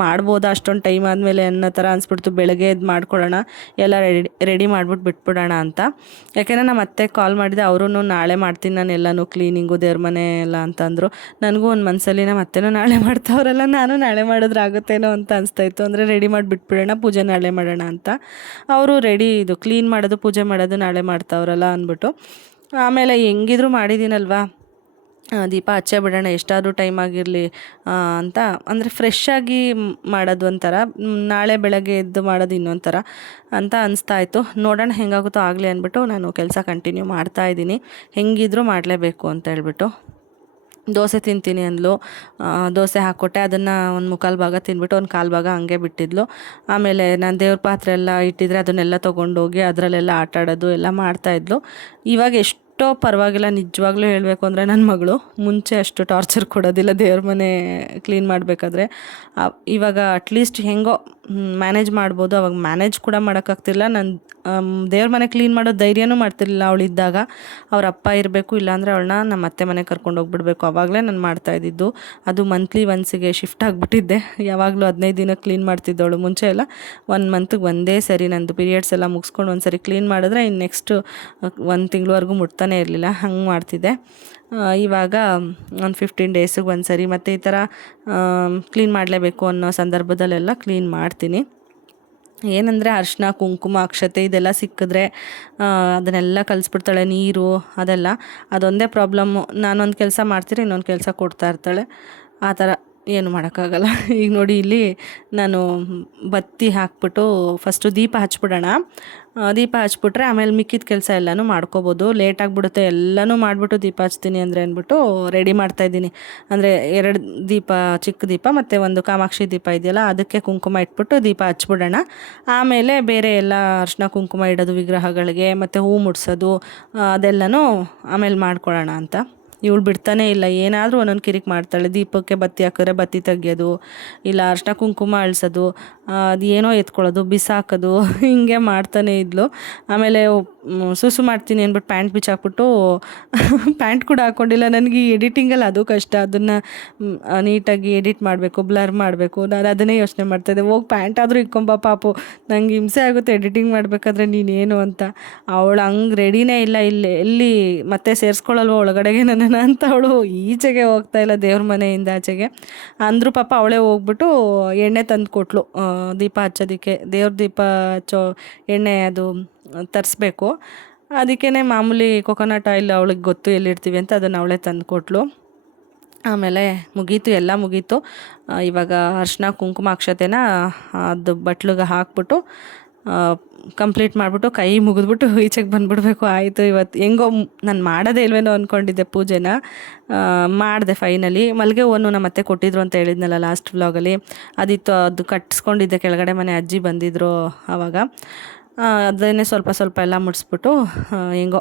ಮಾಡ್ಬೋದಾ ಅಷ್ಟೊಂದು ಟೈಮ್ ಆದಮೇಲೆ ಅನ್ನೋ ಥರ ಅನಿಸ್ಬಿಡ್ತು. ಬೆಳಗ್ಗೆ ಎದ್ದು ಮಾಡ್ಕೊಳ್ಳೋಣ, ಎಲ್ಲ ರೆಡಿ ಮಾಡಿಬಿಟ್ಟು ಬಿಟ್ಬಿಡೋಣ ಅಂತ. ಯಾಕೆಂದರೆ ನಮ್ಮ ಅತ್ತೆ ಕಾಲ್ ಮಾಡಿದೆ, ಅವರು ನಾಳೆ ಮಾಡ್ತೀನಿ ನಾನು ಎಲ್ಲನೂ ಕ್ಲೀನಿಂಗು ದೇವ್ರ ಮನೆ ಎಲ್ಲ ಅಂತಂದರು. ನನಗೂ ಒಂದು ಮನಸ್ಸಲ್ಲಿ ನಮ್ಮ ಅತ್ತೆನೂ ನಾಳೆ ಮಾಡ್ತಾವ್ರಲ್ಲ, ನಾನು ನಾಳೆ ಮಾಡಿದ್ರೆ ಆಗುತ್ತೇನೋ ಅಂತ ಅನಿಸ್ತಾಯಿತ್ತು. ಅಂದರೆ ರೆಡಿ ಮಾಡಿ ಬಿಟ್ಬಿಡೋಣ, ಪೂಜೆ ನಾಳೆ ಮಾಡೋಣ ಅಂತ. ಅವರು ಇದು ಕ್ಲೀನ್ ಮಾಡೋದು ಪೂಜೆ ಮಾಡೋದು ನಾಳೆ ಮಾಡ್ತಾವ್ರಲ್ಲ ಅಂದ್ಬಿಟ್ಟು ಆಮೇಲೆ ಹೆಂಗಿದ್ರು ಮಾಡಿದ್ದೀನಲ್ವಾ, ದೀಪ ಹಚ್ಚೇ ಬಿಡೋಣ ಎಷ್ಟಾದರೂ ಟೈಮ್ ಆಗಿರಲಿ ಅಂತ. ಅಂದರೆ ಫ್ರೆಶ್ಶಾಗಿ ಮಾಡೋದು ಒಂಥರ, ನಾಳೆ ಬೆಳಗ್ಗೆ ಎದ್ದು ಮಾಡೋದು ಇನ್ನೊಂಥರ ಅಂತ ಅನಿಸ್ತಾಯಿತ್ತು. ನೋಡೋಣ ಹೆಂಗಾಗುತ್ತೋ ಆಗಲಿ ಅಂದ್ಬಿಟ್ಟು ನಾನು ಕೆಲಸ ಕಂಟಿನ್ಯೂ ಮಾಡ್ತಾಯಿದ್ದೀನಿ. ಹೆಂಗಿದ್ರೂ ಮಾಡಲೇಬೇಕು ಅಂತ ಹೇಳ್ಬಿಟ್ಟು. ದೋಸೆ ತಿಂತೀನಿ ಅಂದ್ಲು, ದೋಸೆ ಹಾಕ್ಕೊಟ್ಟೆ. ಅದನ್ನು ಒಂದು 3/4 ಭಾಗ ತಿಂದ್ಬಿಟ್ಟು 1/4 ಭಾಗ ಹಂಗೆ ಬಿಟ್ಟಿದ್ಲು. ಆಮೇಲೆ ನಾನು ದೇವ್ರ ಪಾತ್ರೆ ಎಲ್ಲ ಇಟ್ಟಿದ್ರೆ ಅದನ್ನೆಲ್ಲ ತೊಗೊಂಡೋಗಿ ಅದರಲ್ಲೆಲ್ಲ ಆಟಾಡೋದು ಎಲ್ಲ ಮಾಡ್ತಾಯಿದ್ಲು. ಇವಾಗ ಎಷ್ಟು ಎಷ್ಟೋ ಪರವಾಗಿಲ್ಲ. ನಿಜವಾಗ್ಲೂ ಹೇಳಬೇಕು ಅಂದರೆ ನನ್ನ ಮಗಳು ಮುಂಚೆ ಅಷ್ಟು ಟಾರ್ಚರ್ ಕೊಡೋದಿಲ್ಲ ದೇವ್ರ ಮನೆ ಕ್ಲೀನ್ ಮಾಡಬೇಕಾದ್ರೆ. ಇವಾಗ ಅಟ್ಲೀಸ್ಟ್ ಹೆಂಗೋ ಮ್ಯಾನೇಜ್ ಮಾಡ್ಬೋದು. ಅವಾಗ ಮ್ಯಾನೇಜ್ ಕೂಡ ಮಾಡೋಕ್ಕಾಗ್ತಿಲ್ಲ. ನಾನು ದೇವ್ರ ಮನೆ ಕ್ಲೀನ್ ಮಾಡೋ ಧೈರ್ಯನೂ ಮಾಡ್ತಿರ್ಲಿಲ್ಲ ಅವಳಿದ್ದಾಗ. ಅವ್ರ ಅಪ್ಪ ಇರಬೇಕು, ಇಲ್ಲಾಂದರೆ ಅವಳನ್ನ ನಮ್ಮ ಅತ್ತೆ ಮನೆ ಕರ್ಕೊಂಡು ಹೋಗ್ಬಿಡ್ಬೇಕು. ಆವಾಗಲೇ ನಾನು ಮಾಡ್ತಾಯಿದ್ದಿದ್ದು. ಅದು ಮಂತ್ಲಿ ಒನ್ಸಿಗೆ ಶಿಫ್ಟ್ ಆಗಿಬಿಟ್ಟಿದ್ದೆ. ಯಾವಾಗಲೂ 15 ದಿನ ಕ್ಲೀನ್ ಮಾಡ್ತಿದ್ದವಳು. ಮುಂಚೆ ಎಲ್ಲ 1 ಮಂತ್ಗೆ ಒಂದೇ ಸರಿ ನಂದು ಪೀರಿಯಡ್ಸ್ ಎಲ್ಲ ಮುಗಿಸ್ಕೊಂಡು ಒಂದು ಸರಿ ಕ್ಲೀನ್ ಮಾಡಿದ್ರೆ ಇನ್ನು ನೆಕ್ಸ್ಟ್ 1 ತಿಂಗಳವರೆಗೂ ಮುಟ್ತಾನೆ ಇರಲಿಲ್ಲ. ಹಂಗೆ ಮಾಡ್ತಿದ್ದೆ. ಇವಾಗ ಒಂದು 15 ಡೇಸಿಗೆ ಒಂದು ಸರಿ ಮತ್ತು ಈ ಥರ ಕ್ಲೀನ್ ಮಾಡಲೇಬೇಕು ಅನ್ನೋ ಸಂದರ್ಭದಲ್ಲೆಲ್ಲ ಕ್ಲೀನ್ ಮಾಡ್ತೀನಿ. ಏನಂದರೆ ಅರಿಶಿನ, ಕುಂಕುಮ, ಅಕ್ಷತೆ ಇದೆಲ್ಲ ಸಿಕ್ಕಿದ್ರೆ ಅದನ್ನೆಲ್ಲ ಕಲಿಸ್ಬಿಡ್ತಾಳೆ. ನೀರು ಅದೆಲ್ಲ ಅದೊಂದೇ ಪ್ರಾಬ್ಲಮ್ಮು. ನಾನೊಂದು ಕೆಲಸ ಮಾಡ್ತೀನಿ, ಇನ್ನೊಂದು ಕೆಲಸ ಕೊಡ್ತಾ ಇರ್ತಾಳೆ. ಆ ಥರ ಏನು ಮಾಡೋಕ್ಕಾಗಲ್ಲ. ಈಗ ನೋಡಿ ಇಲ್ಲಿ ನಾನು ಬತ್ತಿ ಹಾಕ್ಬಿಟ್ಟು ಫಸ್ಟು ದೀಪ ಹಚ್ಬಿಡೋಣ. ದೀಪ ಹಚ್ಬಿಟ್ರೆ ಆಮೇಲೆ ಮಿಕ್ಕಿದ ಕೆಲಸ ಎಲ್ಲನೂ ಮಾಡ್ಕೋಬೋದು. ಲೇಟಾಗಿಬಿಡುತ್ತೆ. ಎಲ್ಲನೂ ಮಾಡಿಬಿಟ್ಟು ದೀಪ ಹಚ್ತೀನಿ ಅಂದರೆ ಅಂದ್ಬಿಟ್ಟು ರೆಡಿ ಮಾಡ್ತಾಯಿದ್ದೀನಿ. ಅಂದರೆ 2 ದೀಪ, ಚಿಕ್ಕ ದೀಪ ಮತ್ತು ಒಂದು ಕಾಮಾಕ್ಷಿ ದೀಪ ಇದೆಯಲ್ಲ, ಅದಕ್ಕೆ ಕುಂಕುಮ ಇಟ್ಬಿಟ್ಟು ದೀಪ ಹಚ್ಬಿಡೋಣ. ಆಮೇಲೆ ಬೇರೆ ಎಲ್ಲ ಅರಿಶಿನ ಕುಂಕುಮ ಇಡೋದು ವಿಗ್ರಹಗಳಿಗೆ ಮತ್ತು ಹೂ ಮುಡ್ಸೋದು ಅದೆಲ್ಲನೂ ಆಮೇಲೆ ಮಾಡ್ಕೊಳ್ಳೋಣ ಅಂತ. ಇವಳು ಬಿಡ್ತಾನೆ ಇಲ್ಲ. ಏನಾದರೂ ಒಂದೊಂದು ಕಿರಿಕ್ ಮಾಡ್ತಾಳೆ. ದೀಪಕ್ಕೆ ಬತ್ತಿ ಹಾಕಿದ್ರೆ ಬತ್ತಿ ತೆಗಿಯೋದು, ಇಲ್ಲ ಅರಿಶಿನ ಕುಂಕುಮ ಅಳಿಸೋದು, ಅದು ಏನೋ ಎತ್ಕೊಳ್ಳೋದು, ಬಿಸಾಕೋದು, ಹಿಂಗೆ ಮಾಡ್ತಾನೆ ಇದ್ಲು. ಆಮೇಲೆ ಸುಸು ಮಾಡ್ತೀನಿ ಅಂದ್ಬಿಟ್ಟು ಪ್ಯಾಂಟ್ ಬಿಚ್ಚಾಕ್ಬಿಟ್ಟು ಪ್ಯಾಂಟ್ ಕೂಡ ಹಾಕ್ಕೊಂಡಿಲ್ಲ. ನನಗೆ ಈ ಎಡಿಟಿಂಗಲ್ಲಿ ಅದು ಕಷ್ಟ. ಅದನ್ನು ನೀಟಾಗಿ ಎಡಿಟ್ ಮಾಡಬೇಕು, ಬ್ಲರ್ ಮಾಡಬೇಕು. ನಾನು ಅದನ್ನೇ ಯೋಚನೆ ಮಾಡ್ತಾಯಿದ್ದೆ. ಹೋಗಿ ಪ್ಯಾಂಟ್ ಆದರೂ ಇಕ್ಕೊಂಬ ಪಾಪು, ನಂಗೆ ಹಿಂಸೆ ಆಗುತ್ತೆ ಎಡಿಟಿಂಗ್ ಮಾಡಬೇಕಾದ್ರೆ ನೀನೇನು ಅಂತ. ಅವಳು ಹಂಗೆ ರೆಡಿನೇ ಇಲ್ಲ. ಇಲ್ಲಿ ಎಲ್ಲಿ ಮತ್ತೆ ಸೇರಿಸ್ಕೊಳ್ಳಲ್ವ ಒಳಗಡೆಗೆ ನನ್ನನ್ನು ಅಂತ ಅವಳು ಈಚೆಗೆ ಹೋಗ್ತಾಯಿಲ್ಲ ದೇವ್ರ ಮನೆಯಿಂದ ಆಚೆಗೆ. ಅಂದರೂ ಪಾಪ ಅವಳೇ ಹೋಗ್ಬಿಟ್ಟು ಎಣ್ಣೆ ತಂದು ಕೊಟ್ಲು ದೀಪ ಹಚ್ಚೋದಕ್ಕೆ. ದೇವ್ರ ದೀಪ ಹಚ್ಚೋ ಎಣ್ಣೆ ಅದು ತರಿಸ್ಬೇಕು. ಅದಕ್ಕೇ ಮಾಮೂಲಿ ಕೊಕೊನಟ್ ಆಯಿಲ್ ಅವಳಿಗೆ ಗೊತ್ತು ಎಲ್ಲಿಡ್ತೀವಿ ಅಂತ, ಅದನ್ನು ಅವಳೇ ತಂದು ಕೊಟ್ಲು. ಆಮೇಲೆ ಮುಗೀತು, ಎಲ್ಲ ಮುಗೀತು. ಇವಾಗ ಅರಿಶಿನ ಕುಂಕುಮ ಅಕ್ಷತೆನ ಅದು ಬಟ್ಲಿಗೆ ಹಾಕ್ಬಿಟ್ಟು ಕಂಪ್ಲೀಟ್ ಮಾಡಿಬಿಟ್ಟು ಕೈ ಮುಗಿದ್ಬಿಟ್ಟು ಈಚೆಗೆ ಬಂದುಬಿಡ್ಬೇಕು. ಆಯಿತು, ಇವತ್ತು ಹೆಂಗೋ ನಾನು ಮಾಡೋದೇ ಇಲ್ವೇನೋ ಅಂದ್ಕೊಂಡಿದ್ದೆ ಪೂಜೆನ. ಮಾಡಿದೆ ಫೈನಲಿ. ಮಲ್ಲಿಗೆ ಹೂವನ್ನು ನಮ್ಮ ಅತ್ತೆ ಕೊಟ್ಟಿದ್ರು ಅಂತ ಹೇಳಿದ್ನಲ್ಲ ಲಾಸ್ಟ್ ವ್ಲಾಗಲ್ಲಿ, ಅದಿತ್ತು. ಅದು ಕಟ್ಸ್ಕೊಂಡಿದ್ದೆ. ಕೆಳಗಡೆ ಮನೆ ಅಜ್ಜಿ ಬಂದಿದ್ದರು ಆವಾಗ. ಅದನ್ನೇ ಸ್ವಲ್ಪ ಸ್ವಲ್ಪ ಎಲ್ಲ ಮುಡಿಸ್ಬಿಟ್ಟು ಹೆಂಗೋ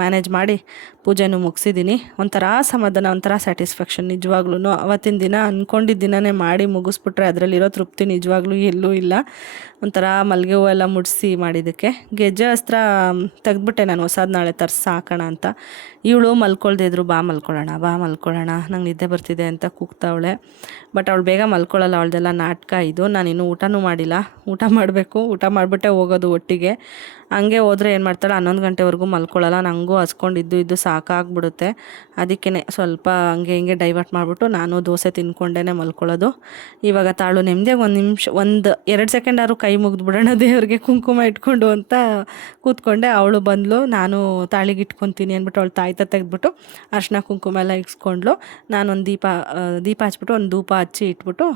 ಮ್ಯಾನೇಜ್ ಮಾಡಿ ಪೂಜೆನೂ ಮುಗಿಸಿದ್ದೀನಿ. ಒಂಥರ ಸಮಾಧಾನ, ಒಂಥರ ಸ್ಯಾಟಿಸ್ಫ್ಯಾಕ್ಷನ್ ನಿಜವಾಗ್ಲೂ. ಅವತ್ತಿನ ದಿನ ಅಂದ್ಕೊಂಡಿದ್ದ ದಿನವೇ ಮಾಡಿ ಮುಗಿಸ್ಬಿಟ್ರೆ ಅದರಲ್ಲಿರೋ ತೃಪ್ತಿ ನಿಜವಾಗ್ಲೂ ಎಲ್ಲೂ ಇಲ್ಲ. ಒಂಥರ ಮಲ್ಲಿಗೆ ಹೂವು ಎಲ್ಲ ಮುಡಿಸಿ ಮಾಡಿದ್ದಕ್ಕೆ. ಗೆಜ್ಜೆ ಅಸ್ತ್ರ ತೆಗೆದ್ಬಿಟ್ಟೆ ನಾನು, ಹೊಸದು ನಾಳೆ ತರಿಸಿ ಹಾಕೋಣ ಅಂತ. ಇವಳು ಮಲ್ಕೊಳ್ದೇ ಇದ್ರು, ಬಾ ಮಲ್ಕೊಳ್ಳೋಣ, ನಂಗೆ ನಿದ್ದೆ ಬರ್ತಿದೆ ಅಂತ ಕೂಗ್ತಾವಳೆ. ಬಟ್ ಅವಳು ಬೇಗ ಮಲ್ಕೊಳ್ಳಲ್ಲ. ಅವಳದೆಲ್ಲ ನಾಟಕ ಇದು. ನಾನಿನ್ನೂ ಊಟನೂ ಮಾಡಿಲ್ಲ. ಊಟ ಮಾಡಬೇಕು. ಊಟ ಮಾಡಿಬಿಟ್ಟೆ ಹೋಗೋದು ಒಟ್ಟಿಗೆ. ಹಂಗೆ ಹೋದರೆ ಏನು ಮಾಡ್ತಾಳೆ, 11 ಗಂಟೆವರೆಗೂ ಮಲ್ಕೊಳ್ಳಲ್ಲ. ನನಗೂ ಹಸ್ಕೊಂಡಿದ್ದು ಸಾಕಾಗ್ಬಿಡುತ್ತೆ. ಅದಕ್ಕೇ ಸ್ವಲ್ಪ ಹಂಗೆ ಹಿಂಗೆ ಡೈವರ್ಟ್ ಮಾಡಿಬಿಟ್ಟು ನಾನು ದೋಸೆ ತಿನ್ಕೊಂಡೇ ಮಲ್ಕೊಳ್ಳೋದು. ಇವಾಗ ತಾಳು ನೆಮ್ಮದಿಯಾಗಿ 1 ನಿಮಿಷ, 2 ಸೆಕೆಂಡಾದ್ರು ಕೈ ಮುಗಿದ್ಬಿಡೋಣ ದೇವ್ರಿಗೆ ಕುಂಕುಮ ಇಟ್ಕೊಂಡು ಅಂತ ಕೂತ್ಕೊಂಡೆ. ಅವಳು ಬಂದಳು. ನಾನು ತಾಳಿಗೆ ಇಟ್ಕೊತೀನಿ ಅಂದ್ಬಿಟ್ಟು ಅವಳು ತಾಯ್ತ ತೆಗೆದ್ಬಿಟ್ಟು ಅರಿಶಿನ ಕುಂಕುಮ ಎಲ್ಲ ಇಕ್ಸ್ಕೊಂಡ್ಳು. ನಾನೊಂದು ದೀಪ ಹಚ್ಬಿಟ್ಟು ಒಂದು ಧೂಪ ಹಚ್ಚಿ ಇಟ್ಬಿಟ್ಟು,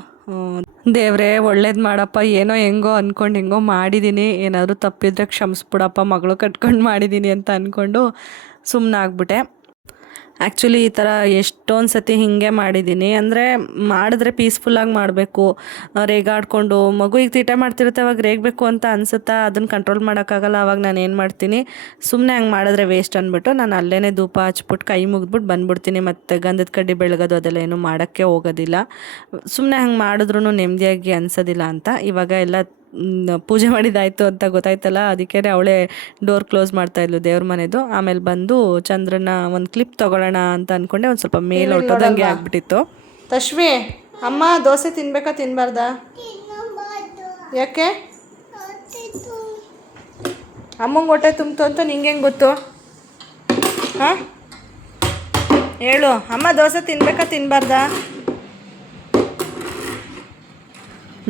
ದೇವ್ರೇ ಒಳ್ಳೇದು ಮಾಡಪ್ಪ, ಏನೋ ಹೆಂಗೋ ಹೆಂಗೋ ಮಾಡಿದ್ದೀನಿ, ಏನಾದರೂ ತಪ್ಪಿದ್ರೆ ಕ್ಷಮಿಸ್ಬಿಡಪ್ಪ, ಮಗಳು ಕಟ್ಕೊಂಡು ಮಾಡಿದ್ದೀನಿ ಅಂತ ಅಂದ್ಕೊಂಡು ಸುಮ್ಮನೆ ಆಗ್ಬಿಟ್ಟೆ. ಆ್ಯಕ್ಚುಲಿ ಈ ಥರ ಎಷ್ಟೊಂದು ಸತಿ ಹೀಗೆ ಮಾಡಿದ್ದೀನಿ. ಅಂದರೆ ಮಾಡಿದ್ರೆ ಪೀಸ್ಫುಲ್ಲಾಗಿ ಮಾಡಬೇಕು. ರೇಗಾಡ್ಕೊಂಡು ಮಗುವಿಗೆ ತೀಟ ಮಾಡ್ತಿರುತ್ತೆ, ಅವಾಗ ರೇಗಬೇಕು ಅಂತ ಅನಿಸುತ್ತಾ, ಅದನ್ನು ಕಂಟ್ರೋಲ್ ಮಾಡೋಕ್ಕಾಗಲ್ಲ. ಅವಾಗ ನಾನು ಏನು ಮಾಡ್ತೀನಿ, ಸುಮ್ಮನೆ ಹಂಗೆ ಮಾಡಿದ್ರೆ ವೇಸ್ಟ್ ಅಂದ್ಬಿಟ್ಟು ನಾನು ಅಲ್ಲೇ ಧೂಪ ಹಚ್ಬಿಟ್ಟು ಕೈ ಮುಗಿದ್ಬಿಟ್ಟು ಬಂದುಬಿಡ್ತೀನಿ. ಮತ್ತು ಗಂಧದ ಕಡ್ಡಿ ಬೆಳಗೋದು ಅದೆಲ್ಲ ಏನೂ ಮಾಡೋಕ್ಕೆ ಹೋಗೋದಿಲ್ಲ. ಸುಮ್ಮನೆ ಹಂಗೆ ಮಾಡಿದ್ರೂ ನೆಮ್ಮದಿಯಾಗಿ ಅನಿಸೋದಿಲ್ಲ ಅಂತ. ಇವಾಗ ಎಲ್ಲ ಪೂಜೆ ಮಾಡಿದ್ದಾಯಿತು ಅಂತ ಗೊತ್ತಾಯ್ತಲ್ಲ, ಅದಕ್ಕೇ ಅವಳೇ ಡೋರ್ ಕ್ಲೋಸ್ ಮಾಡ್ತಾಯಿದ್ಲು ದೇವ್ರ ಮನೆದು. ಆಮೇಲೆ ಬಂದು ಚಂದ್ರನ ಒಂದು ಕ್ಲಿಪ್ ತೊಗೊಳ್ಳೋಣ ಅಂತ ಅಂದ್ಕೊಂಡೆ. ಒಂದು ಸ್ವಲ್ಪ ಮೇಲೆ ಹೊಟ್ಟೋದಂಗೆ ಆಗ್ಬಿಟ್ಟಿತ್ತು. ತಶ್ವಿ, ಅಮ್ಮ ದೋಸೆ ತಿನ್ಬೇಕಾ ತಿನ್ನಬಾರ್ದಾ? ಯಾಕೆ ಅಮ್ಮಂಗೆ ಹೊಟ್ಟೆ ತುಂಬಿತು ಅಂತ ನಿಂಗೆ ಹೆಂಗೆ ಗೊತ್ತು? ಹಾಂ ಹೇಳು, ಅಮ್ಮ ದೋಸೆ ತಿನ್ಬೇಕಾ ತಿನ್ನಬಾರ್ದಾ?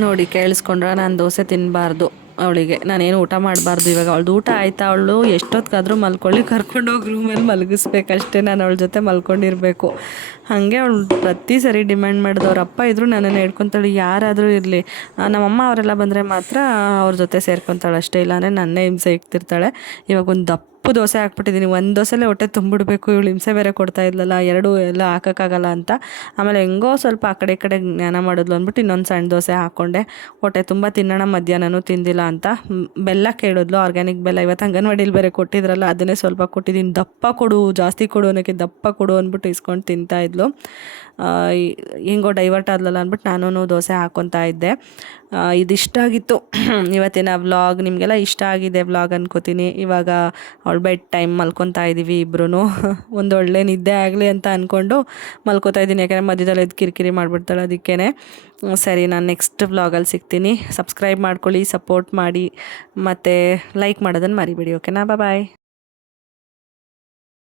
ನೋಡಿ ಕೇಳಿಸ್ಕೊಂಡ್ರೆ, ನಾನು ದೋಸೆ ತಿನ್ನಬಾರ್ದು ಅವಳಿಗೆ, ನಾನೇನು ಊಟ ಮಾಡಬಾರ್ದು. ಇವಾಗ ಅವಳದು ಊಟ ಆಯಿತಾ, ಅವಳು ಎಷ್ಟೊತ್ತಿಗಾದರೂ ಮಲ್ಕೊಳ್ಳಿ, ಕರ್ಕೊಂಡೋಗಿ ರೂಮಲ್ಲಿ ಮಲಗಿಸ್ಬೇಕಷ್ಟೇ. ನಾನು ಅವಳ ಜೊತೆ ಮಲ್ಕೊಂಡಿರಬೇಕು. ಹಾಗೆ ಅವಳು ಪ್ರತಿ ಸರಿ ಡಿಮ್ಯಾಂಡ್ ಮಾಡಿದವ್ರ ಅಪ್ಪ ಇದ್ದರೂ ನನ್ನನ್ನು ಹಿಡ್ಕೊತಾಳೆ. ಯಾರಾದರೂ ಇರಲಿ, ನಮ್ಮಮ್ಮ ಅವರೆಲ್ಲ ಬಂದರೆ ಮಾತ್ರ ಅವ್ರ ಜೊತೆ ಸೇರ್ಕೊತಾಳೆ ಅಷ್ಟೇ, ಇಲ್ಲಾಂದರೆ ನನ್ನೇ ಹಿಂಸೆ ಇಕ್ತಿರ್ತಾಳೆ. ಇವಾಗ ಒಂದು ದಪ್ಪ ದಪ್ಪ ದೋಸೆ ಹಾಕ್ಬಿಟ್ಟಿದ್ದೀನಿ. ಒಂದು ದೋಸೆಲೇ ಹೊಟ್ಟೆ ತುಂಬಿಡ್ಬೇಕು, ಇವಳು ಹಿಂಸೆ ಬೇರೆ ಕೊಡ್ತಾ ಇದ್ಲಲ್ಲ, ಎರಡು ಎಲ್ಲ ಹಾಕೋಕ್ಕಾಗಲ್ಲ ಅಂತ. ಆಮೇಲೆ ಹೆಂಗೋ ಸ್ವಲ್ಪ ಆ ಕಡೆ ಈ ಕಡೆ ಜ್ಞಾನ ಮಾಡಿದ್ಲು ಅಂದ್ಬಿಟ್ಟು ಇನ್ನೊಂದು ಸಣ್ಣ ದೋಸೆ ಹಾಕ್ಕೊಂಡೆ. ಹೊಟ್ಟೆ ತುಂಬ ತಿನ್ನೋಣ, ಮಧ್ಯಾಹ್ನನೂ ತಿಂದಿಲ್ಲ ಅಂತ. ಬೆಲ್ಲ ಕೇಳಿದ್ಲು, ಆರ್ಗ್ಯಾನಿಕ್ ಬೆಲ್ಲ. ಇವತ್ತು ಅಂಗನವಾಡಿಲಿ ಬೇರೆ ಕೊಟ್ಟಿದ್ರಲ್ಲ, ಅದನ್ನೇ ಸ್ವಲ್ಪ ಕೊಟ್ಟಿದ್ದೀನಿ. ದಪ್ಪ ಕೊಡು, ಜಾಸ್ತಿ ಕೊಡು ಅನ್ನೋಕ್ಕೆ ದಪ್ಪ ಕೊಡು ಅಂದ್ಬಿಟ್ಟು ಇಸ್ಕೊಂಡು ತಿಂತಾಯಿದ್ಲು. ಹೆಂಗೋ ಡೈವರ್ಟ್ ಆದ್ಲಲ್ಲ ಅಂದ್ಬಿಟ್ಟು ನಾನು ದೋಸೆ ಹಾಕ್ಕೊತಾ ಇದ್ದೆ. ಇದಿಷ್ಟ ಆಗಿತ್ತು ಇವತ್ತಿನ ವ್ಲಾಗ್. ನಿಮಗೆಲ್ಲ ಇಷ್ಟ ಆಗಿದೆ ವ್ಲಾಗ್ ಅನ್ಕೋತೀನಿ. ಇವಾಗ ಅವಳು ಬೆಡ್ ಟೈಮ್ ಮಲ್ಕೊತಾ ಇದ್ದೀವಿ ಇಬ್ಬರೂ. ಒಂದೊಳ್ಳೆ ನಿದ್ದೆ ಆಗಲಿ ಅಂತ ಅಂದ್ಕೊಂಡು ಮಲ್ಕೋತಾ ಇದ್ದೀನಿ, ಯಾಕಂದರೆ ಮಧ್ಯದಲ್ಲಿ ಎದ್ದು ಕಿರಿಕಿರಿ ಮಾಡಿಬಿಡ್ತಾಳೆ. ಅದಕ್ಕೇ ಸರಿ, ನಾನು ನೆಕ್ಸ್ಟ್ ವ್ಲಾಗಲ್ಲಿ ಸಿಗ್ತೀನಿ. ಸಬ್ಸ್ಕ್ರೈಬ್ ಮಾಡ್ಕೊಳ್ಳಿ, ಸಪೋರ್ಟ್ ಮಾಡಿ, ಮತ್ತು ಲೈಕ್ ಮಾಡೋದನ್ನು ಮರಿಬೇಡಿ. ಓಕೆನಾ? ಬಾಯ್.